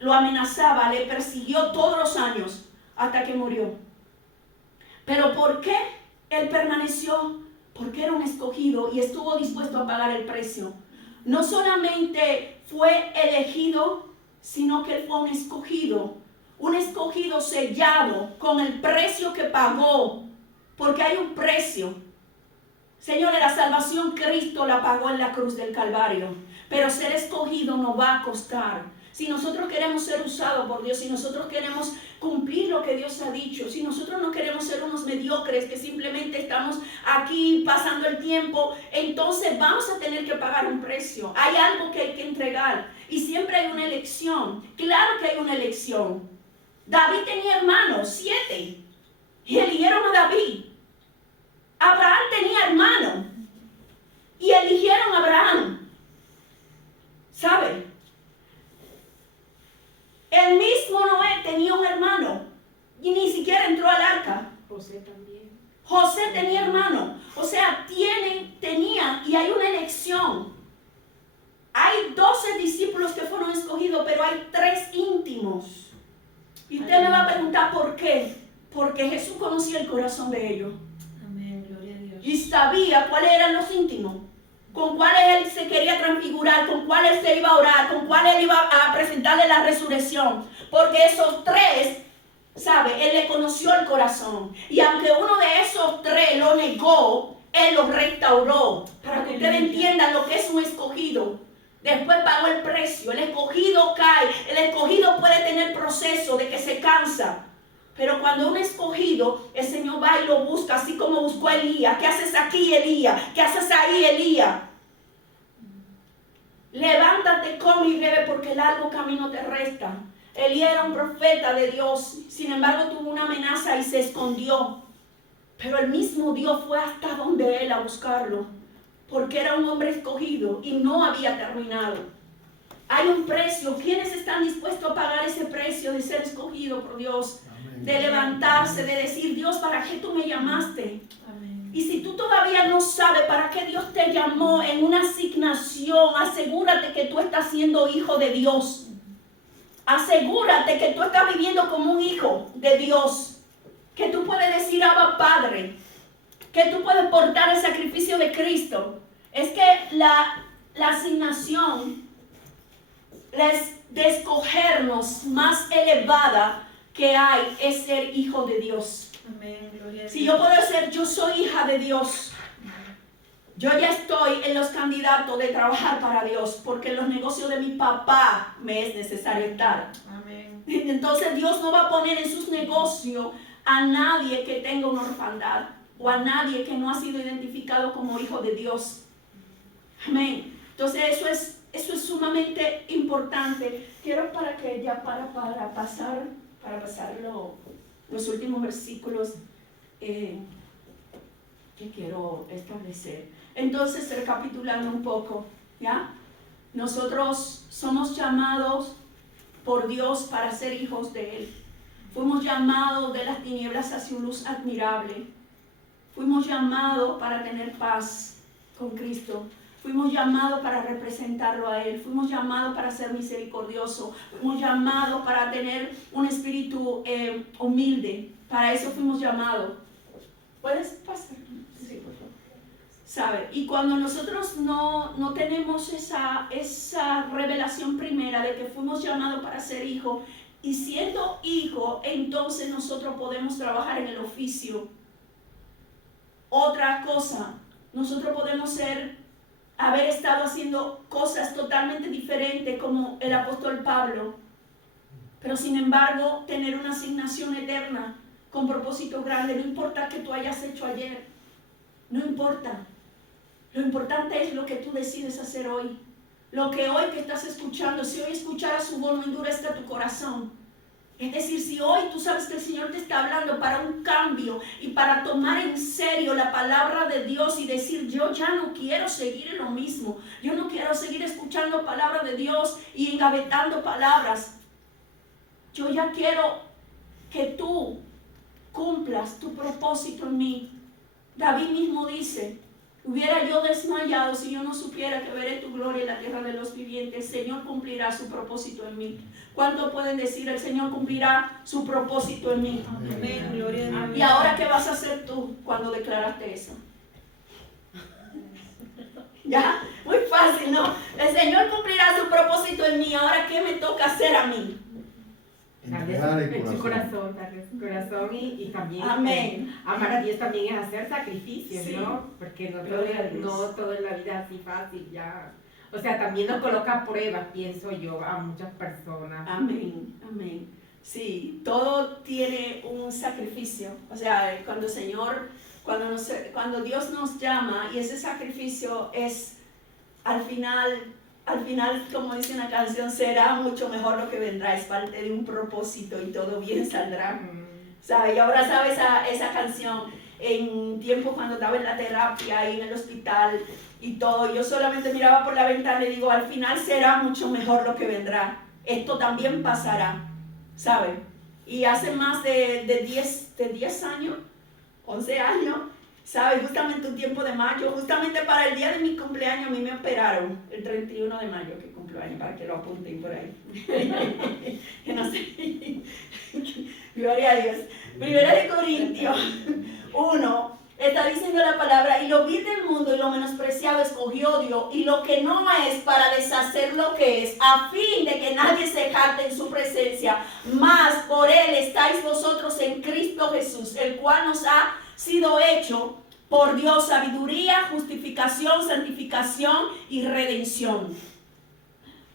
Lo amenazaba, le persiguió todos los años hasta que murió. Pero ¿por qué él permaneció? Porque era un escogido y estuvo dispuesto a pagar el precio. No solamente fue elegido, sino que él fue un escogido sellado con el precio que pagó, porque hay un precio. Señores, la salvación Cristo la pagó en la cruz del Calvario, pero ser escogido nos va a costar. Si nosotros queremos ser usados por Dios, si nosotros queremos cumplir lo que Dios ha dicho, si nosotros no queremos ser unos mediocres que simplemente estamos aquí pasando el tiempo, entonces vamos a tener que pagar un precio. Hay algo que hay que entregar y siempre hay una elección. Claro que hay una elección. David tenía hermanos, 7, y eligieron a David. Abraham tenía hermanos y eligieron a Abraham. ¿Sabe? El mismo Noé tenía un hermano y ni siquiera entró al arca. José también. José tenía hermano. O sea, tenía y hay una elección. Hay 12 discípulos que fueron escogidos, pero hay 3 íntimos. Y usted me va a preguntar por qué. Porque Jesús conocía el corazón de ellos. Amén, gloria a Dios. Y sabía cuáles eran los íntimos. Con cuáles él se quería transfigurar, con cuáles él se iba a orar, con cuáles él iba a presentarle la resurrección. Porque esos 3, ¿sabe? Él le conoció el corazón. Y aunque uno de esos 3 lo negó, él lo restauró. Para que ustedes entiendan lo que es un escogido. Después pagó el precio. El escogido cae. El escogido puede tener proceso de que se cansa. Pero cuando un escogido, el Señor va y lo busca, así como buscó a Elías. ¿Qué haces aquí, Elías? ¿Qué haces ahí, Elías? Levántate, come y bebe, porque el largo camino te resta. Elías era un profeta de Dios. Sin embargo, tuvo una amenaza y se escondió. Pero el mismo Dios fue hasta donde él a buscarlo. Porque era un hombre escogido y no había terminado. Hay un precio. ¿Quiénes están dispuestos a pagar ese precio de ser escogido por Dios? De levantarse, de decir, Dios, ¿para qué tú me llamaste? Amén. Y si tú todavía no sabes para qué Dios te llamó en una asignación, asegúrate que tú estás siendo hijo de Dios. Asegúrate que tú estás viviendo como un hijo de Dios. Que tú puedes decir, Abba Padre. Que tú puedes portar el sacrificio de Cristo. Es que la asignación de escogernos más elevada que hay es ser hijo de Dios. Amén, gloria a Dios. Si yo puedo ser, yo soy hija de Dios. Yo ya estoy en los candidatos de trabajar para Dios, porque en los negocios de mi papá me es necesario estar. Amén. Entonces Dios no va a poner en sus negocios a nadie que tenga una orfandad o a nadie que no ha sido identificado como hijo de Dios. Amén. Entonces eso es sumamente importante. Quiero para pasar los últimos versículos que quiero establecer. Entonces, recapitulando un poco, ¿ya? Nosotros somos llamados por Dios para ser hijos de Él. Fuimos llamados de las tinieblas hacia su luz admirable. Fuimos llamados para tener paz con Cristo. Fuimos llamados para representarlo a Él. Fuimos llamados para ser misericordiosos. Fuimos llamados para tener un espíritu humilde. Para eso fuimos llamados. ¿Puedes pasar? Sí, por favor. ¿Sabe? Y cuando nosotros no tenemos esa revelación primera de que fuimos llamados para ser hijos, y siendo hijo, entonces nosotros podemos trabajar en el oficio. Otra cosa, nosotros podemos ser haber estado haciendo cosas totalmente diferentes como el apóstol Pablo, pero sin embargo tener una asignación eterna con propósito grande. No importa que tú hayas hecho ayer, no importa. Lo importante es lo que tú decides hacer hoy. Lo que hoy que estás escuchando, si hoy escucharas su voz, no endurezca tu corazón. Es decir, si hoy tú sabes que el Señor te está hablando para un cambio y para tomar en serio la palabra de Dios y decir, yo ya no quiero seguir en lo mismo. Yo no quiero seguir escuchando palabra de Dios y engavetando palabras. Yo ya quiero que tú cumplas tu propósito en mí. David mismo dice, hubiera yo desmayado si yo no supiera que veré tu gloria en la tierra de los vivientes. El Señor cumplirá su propósito en mí. ¿Cuánto pueden decir, el Señor cumplirá su propósito en mí? Amén, gloria a Dios. ¿Y ahora qué vas a hacer tú cuando declaraste eso? ¿Ya? Muy fácil, ¿no? El Señor cumplirá su propósito en mí. ¿Ahora qué me toca hacer a mí? Entregar el Darle su corazón. darle su corazón y también Amén. amar a Dios también es hacer sacrificios, Sí. ¿no? Porque no Gloria a Dios. todo en la vida es así fácil ya. O sea, también nos coloca a prueba, pienso yo, a muchas personas. Amén, amén. Sí, todo tiene un sacrificio. O sea, cuando el Señor, cuando Dios nos llama y ese sacrificio es al final, como dice una canción, será mucho mejor lo que vendrá. Es parte de un propósito y todo bien saldrá. ¿Sabe? Y ahora sabe esa canción en tiempo cuando estaba en la terapia y en el hospital y todo. Yo solamente miraba por la ventana y digo, al final será mucho mejor lo que vendrá. Esto también pasará, ¿sabe? Y hace más de 10 años, 11 años, ¿sabe? Justamente un tiempo de mayo, justamente para el día de mi cumpleaños, a mí me operaron el 31 de mayo, que cumplo años, para que lo apunten por ahí. Que no sé. Gloria a Dios. Primera de Corintios 1, está diciendo la palabra, y lo vil del mundo y lo menospreciado escogió Dios, y lo que no es para deshacer lo que es, a fin de que nadie se jacte en su presencia, mas por él estáis vosotros en Cristo Jesús, el cual nos ha sido hecho por Dios sabiduría, justificación, santificación y redención.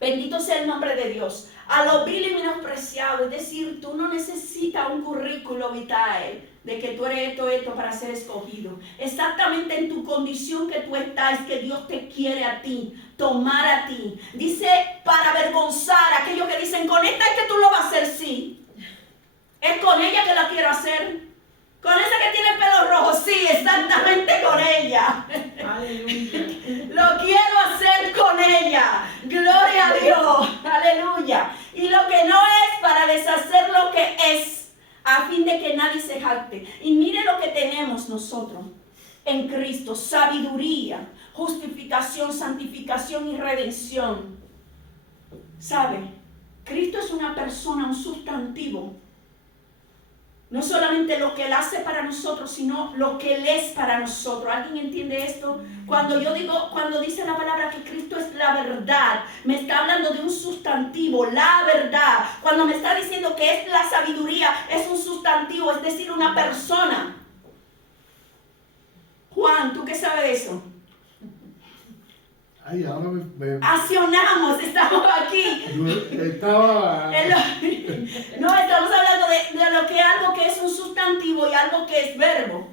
Bendito sea el nombre de Dios. A lo vil y menospreciado, es decir, tú no necesitas un currículo vitae de que tú eres esto para ser escogido. Exactamente en tu condición que tú estás, que Dios te quiere a ti, tomar a ti. Dice, para avergonzar a aquellos que dicen, con esta es que tú lo vas a hacer, sí. Es con ella que la quiero hacer. Con esa que tiene el pelo rojo, sí, exactamente con ella. Aleluya. Lo quiero hacer con ella. Gloria a Dios. Aleluya. Y lo que no es para deshacer lo que es, a fin de que nadie se jacte. Y mire lo que tenemos nosotros en Cristo: sabiduría, justificación, santificación y redención. ¿Sabe? Cristo es una persona, un sustantivo. No solamente lo que Él hace para nosotros, sino lo que Él es para nosotros. ¿Alguien entiende esto? Cuando dice la palabra que Cristo es la verdad, me está hablando de un sustantivo, la verdad. Cuando me está diciendo que es la sabiduría, es un sustantivo, es decir, una persona. Juan, ¿tú qué sabes de eso? Ay, ahora Accionamos, estamos aquí. estaba... No, estamos hablando de lo que algo que es un sustantivo y algo que es verbo.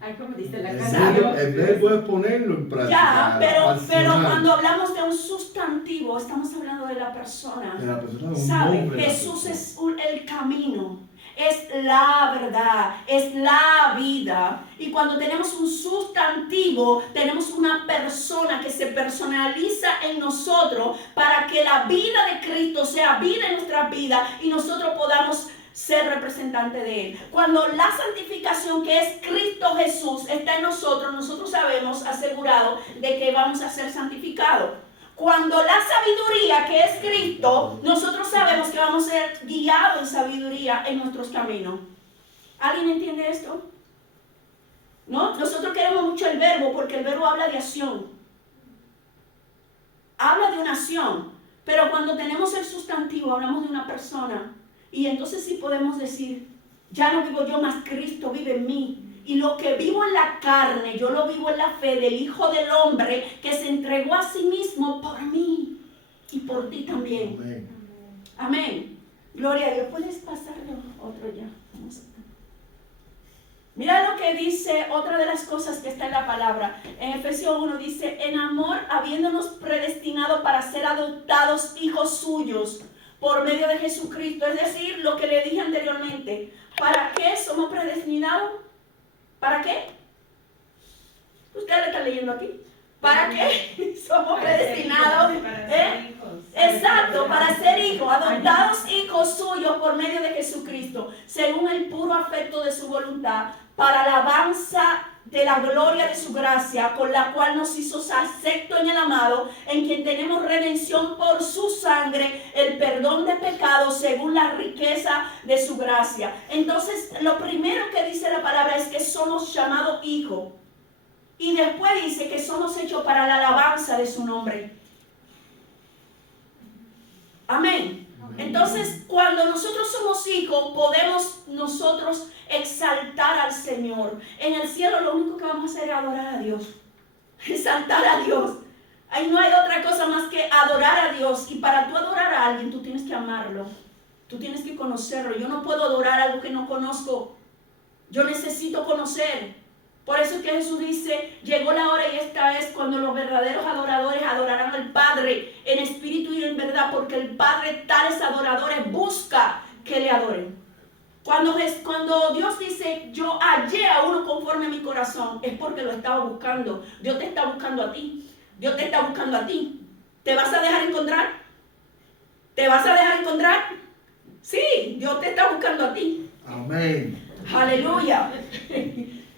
Ay, como dice la El canción. verbo es ponerlo en práctica. Ya, pero accionar. cuando hablamos de un sustantivo, estamos hablando de la persona. De la persona, un ¿Sabe? nombre de la Jesús persona. es el camino, es la verdad, es la vida. Y cuando tenemos un sustantivo, tenemos una persona que se personaliza en nosotros para que la vida de Cristo sea vida en nuestra vida y nosotros podamos ser representante de Él. Cuando la santificación, que es Cristo Jesús, está en nosotros, nosotros sabemos asegurado de que vamos a ser santificados. Cuando la sabiduría, que es Cristo, nosotros sabemos que vamos a ser guiados en sabiduría en nuestros caminos. ¿Alguien entiende esto? ¿No? Nosotros queremos mucho el verbo porque el verbo habla de acción. Habla de una acción. Pero cuando tenemos el sustantivo, hablamos de una persona. Y entonces sí podemos decir, ya no vivo yo, más Cristo vive en mí. Y lo que vivo en la carne, yo lo vivo en la fe del Hijo del Hombre que se entregó a sí mismo por mí y por ti también. Amén. Amén. Gloria a Dios. ¿Puedes pasarlo otro ya? Vamos a... Mira lo que dice otra de las cosas que está en la palabra. En Efesios 1 dice, en amor habiéndonos predestinado para ser adoptados hijos suyos por medio de Jesucristo. Es decir, lo que le dije anteriormente. ¿Para qué somos predestinados? ¿Para qué? Usted le está leyendo aquí. ¿Para qué somos predestinados? Para ser hijos. Exacto, para ser hijos, adoptados hijos suyos por medio de Jesucristo, según el puro afecto de su voluntad, para alabanza de la gloria de su gracia, con la cual nos hizo acepto en el amado, en quien tenemos redención por su sangre, el perdón de pecados según la riqueza de su gracia. Entonces, lo primero que dice la palabra es que somos llamados hijos. Y después dice que somos hechos para la alabanza de su nombre. Amén. Entonces, cuando nosotros somos hijos, podemos nosotros exaltar al Señor. En el cielo lo único que vamos a hacer es adorar a Dios. Exaltar a Dios. Ahí no hay otra cosa más que adorar a Dios. Y para tú adorar a alguien, tú tienes que amarlo. Tú tienes que conocerlo. Yo no puedo adorar algo que no conozco. Yo necesito conocer. Por eso es que Jesús dice, llegó la hora y esta es cuando los verdaderos adoradores adorarán al Padre en espíritu y en verdad, porque el Padre tales adoradores busca que le adoren. Cuando Dios dice, yo hallé a uno conforme a mi corazón, es porque lo estaba buscando. Dios te está buscando a ti. Dios te está buscando a ti. ¿Te vas a dejar encontrar? ¿Te vas a dejar encontrar? Sí, Dios te está buscando a ti. Amén. Aleluya.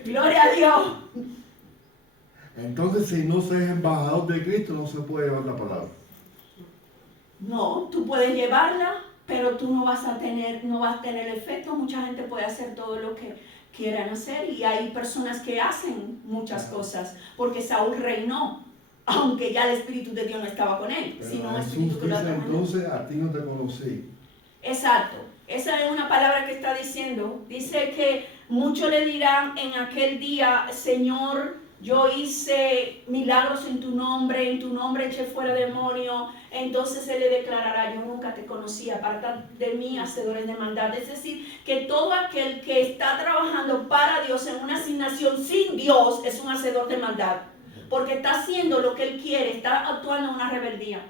Gloria a Dios. Entonces, si no se es embajador de Cristo, no se puede llevar la palabra. No, tú puedes llevarla, pero tú no vas a tener efecto. Mucha gente puede hacer todo lo que quieran hacer y hay personas que hacen muchas cosas, porque Saúl reinó, aunque ya el Espíritu de Dios no estaba con él, Pero sino un Jesús espíritu que lo dice, atrajo. entonces a ti no te conocí. Exacto. Esa es una palabra que está diciendo. Dice que muchos le dirán en aquel día, Señor, yo hice milagros en tu nombre eché fuera demonios. Entonces Él le declarará, yo nunca te conocí, aparta de mí, hacedores de maldad. Es decir, que todo aquel que está trabajando para Dios en una asignación sin Dios es un hacedor de maldad. Porque está haciendo lo que Él quiere, está actuando en una rebeldía.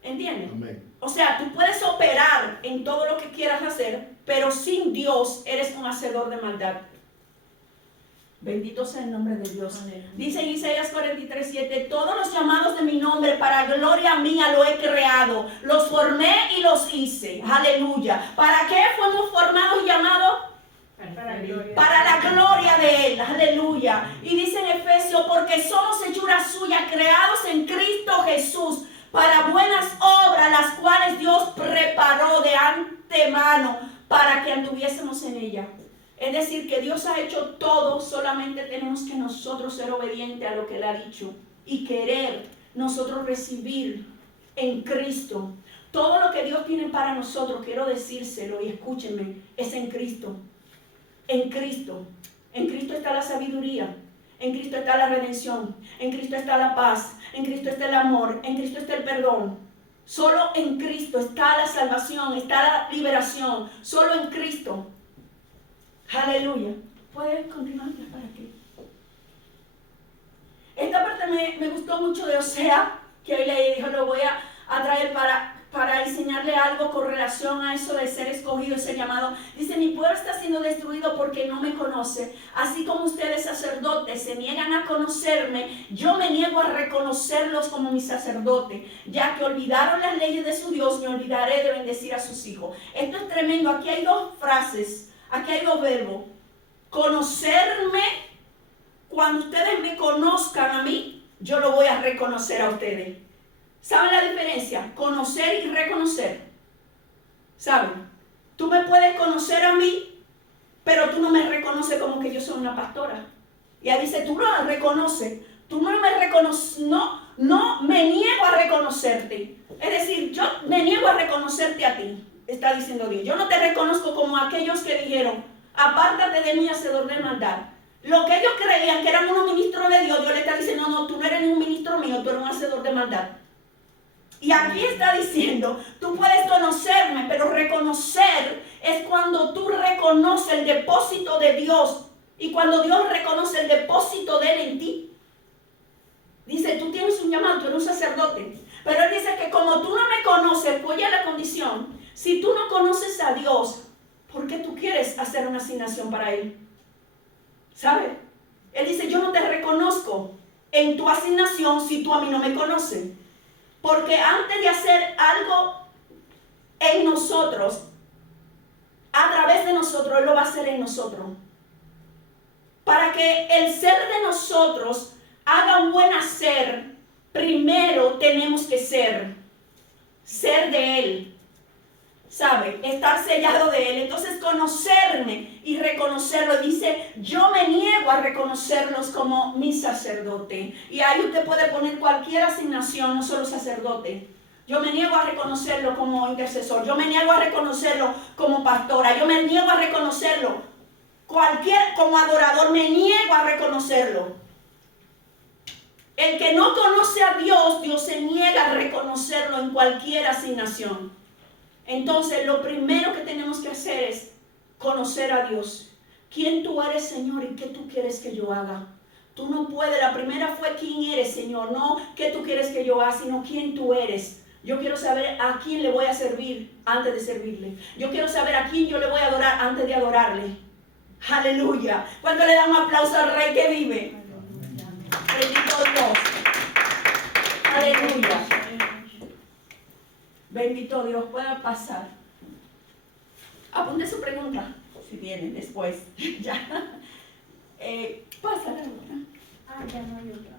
¿Entiendes? Amén. O sea, tú puedes operar en todo lo que quieras hacer, pero sin Dios eres un hacedor de maldad. Bendito sea el nombre de Dios. Amén. Dice en Isaías 43:7, todos los llamados de mi nombre para gloria mía lo he creado, los formé y los hice. Aleluya. ¿Para qué fuimos formados y llamados? Para la gloria de Él, aleluya. Y dice en Efesios, porque somos hechura suya, creados en Cristo Jesús, para buenas obras, las cuales Dios preparó de antemano para que anduviésemos en ella. Es decir, que Dios ha hecho todo, solamente tenemos que nosotros ser obedientes a lo que Él ha dicho y querer nosotros recibir en Cristo. Todo lo que Dios tiene para nosotros, quiero decírselo y escúchenme, es en Cristo. En Cristo. En Cristo está la sabiduría. En Cristo está la redención. En Cristo está la paz. En Cristo está el amor. En Cristo está el perdón. Solo en Cristo está la salvación, está la liberación. Solo en Cristo. Aleluya. ¿Puedes continuar? ¿Para qué? Esta parte me gustó mucho de Osea, que hoy le dijo, lo voy a traer para enseñarle algo con relación a eso de ser escogido y ser llamado. Dice, mi pueblo está siendo destruido porque no me conoce. Así como ustedes sacerdotes se niegan a conocerme, yo me niego a reconocerlos como mi sacerdote. Ya que olvidaron las leyes de su Dios, me olvidaré de bendecir a sus hijos. Esto es tremendo. Aquí hay dos frases, aquí hay dos verbos. Conocerme, cuando ustedes me conozcan a mí, yo lo voy a reconocer a ustedes. ¿Saben la diferencia? Conocer y reconocer. ¿Saben? Tú me puedes conocer a mí, pero tú no me reconoces como que yo soy una pastora. Y ella dice, tú no me reconoces. Tú no me reconoces. No me niego a reconocerte. Es decir, yo me niego a reconocerte a ti. Está diciendo Dios. Yo no te reconozco como aquellos que dijeron, apártate de mí, hacedor de maldad. Lo que ellos creían que eran unos ministros de Dios, Dios le está diciendo, no, tú no eres ningún ministro mío, tú eres un hacedor de maldad. Y aquí está diciendo, tú puedes conocerme, pero reconocer es cuando tú reconoces el depósito de Dios y cuando Dios reconoce el depósito de Él en ti. Dice, tú tienes un llamado, tú eres un sacerdote. Pero Él dice que como tú no me conoces, pues ya la condición, si tú no conoces a Dios, ¿por qué tú quieres hacer una asignación para Él? ¿Sabes? Él dice, yo no te reconozco en tu asignación si tú a mí no me conoces. Porque antes de hacer algo en nosotros, a través de nosotros, Él lo va a hacer en nosotros. Para que el ser de nosotros haga un buen hacer, primero tenemos que ser de Él. ¿Sabe? Estar sellado de Él. Entonces conocerme y reconocerlo. Dice, yo me niego a reconocerlos como mi sacerdote. Y ahí usted puede poner cualquier asignación, no solo sacerdote. Yo me niego a reconocerlo como intercesor. Yo me niego a reconocerlo como pastora. Yo me niego a reconocerlo como adorador. Me niego a reconocerlo. El que no conoce a Dios, Dios se niega a reconocerlo en cualquier asignación. Entonces, lo primero que tenemos que hacer es conocer a Dios. ¿Quién tú eres, Señor, y qué tú quieres que yo haga? Tú no puedes. La primera fue quién eres, Señor. No qué tú quieres que yo haga, sino quién tú eres. Yo quiero saber a quién le voy a servir antes de servirle. Yo quiero saber a quién yo le voy a adorar antes de adorarle. Aleluya. ¿Cuánto le dan un aplauso al Rey que vive? Bendito Dios. Aleluya. Bendito Dios, pueda pasar. Apunte su pregunta, si viene después. Ya. Pásala. Ya no hay otra.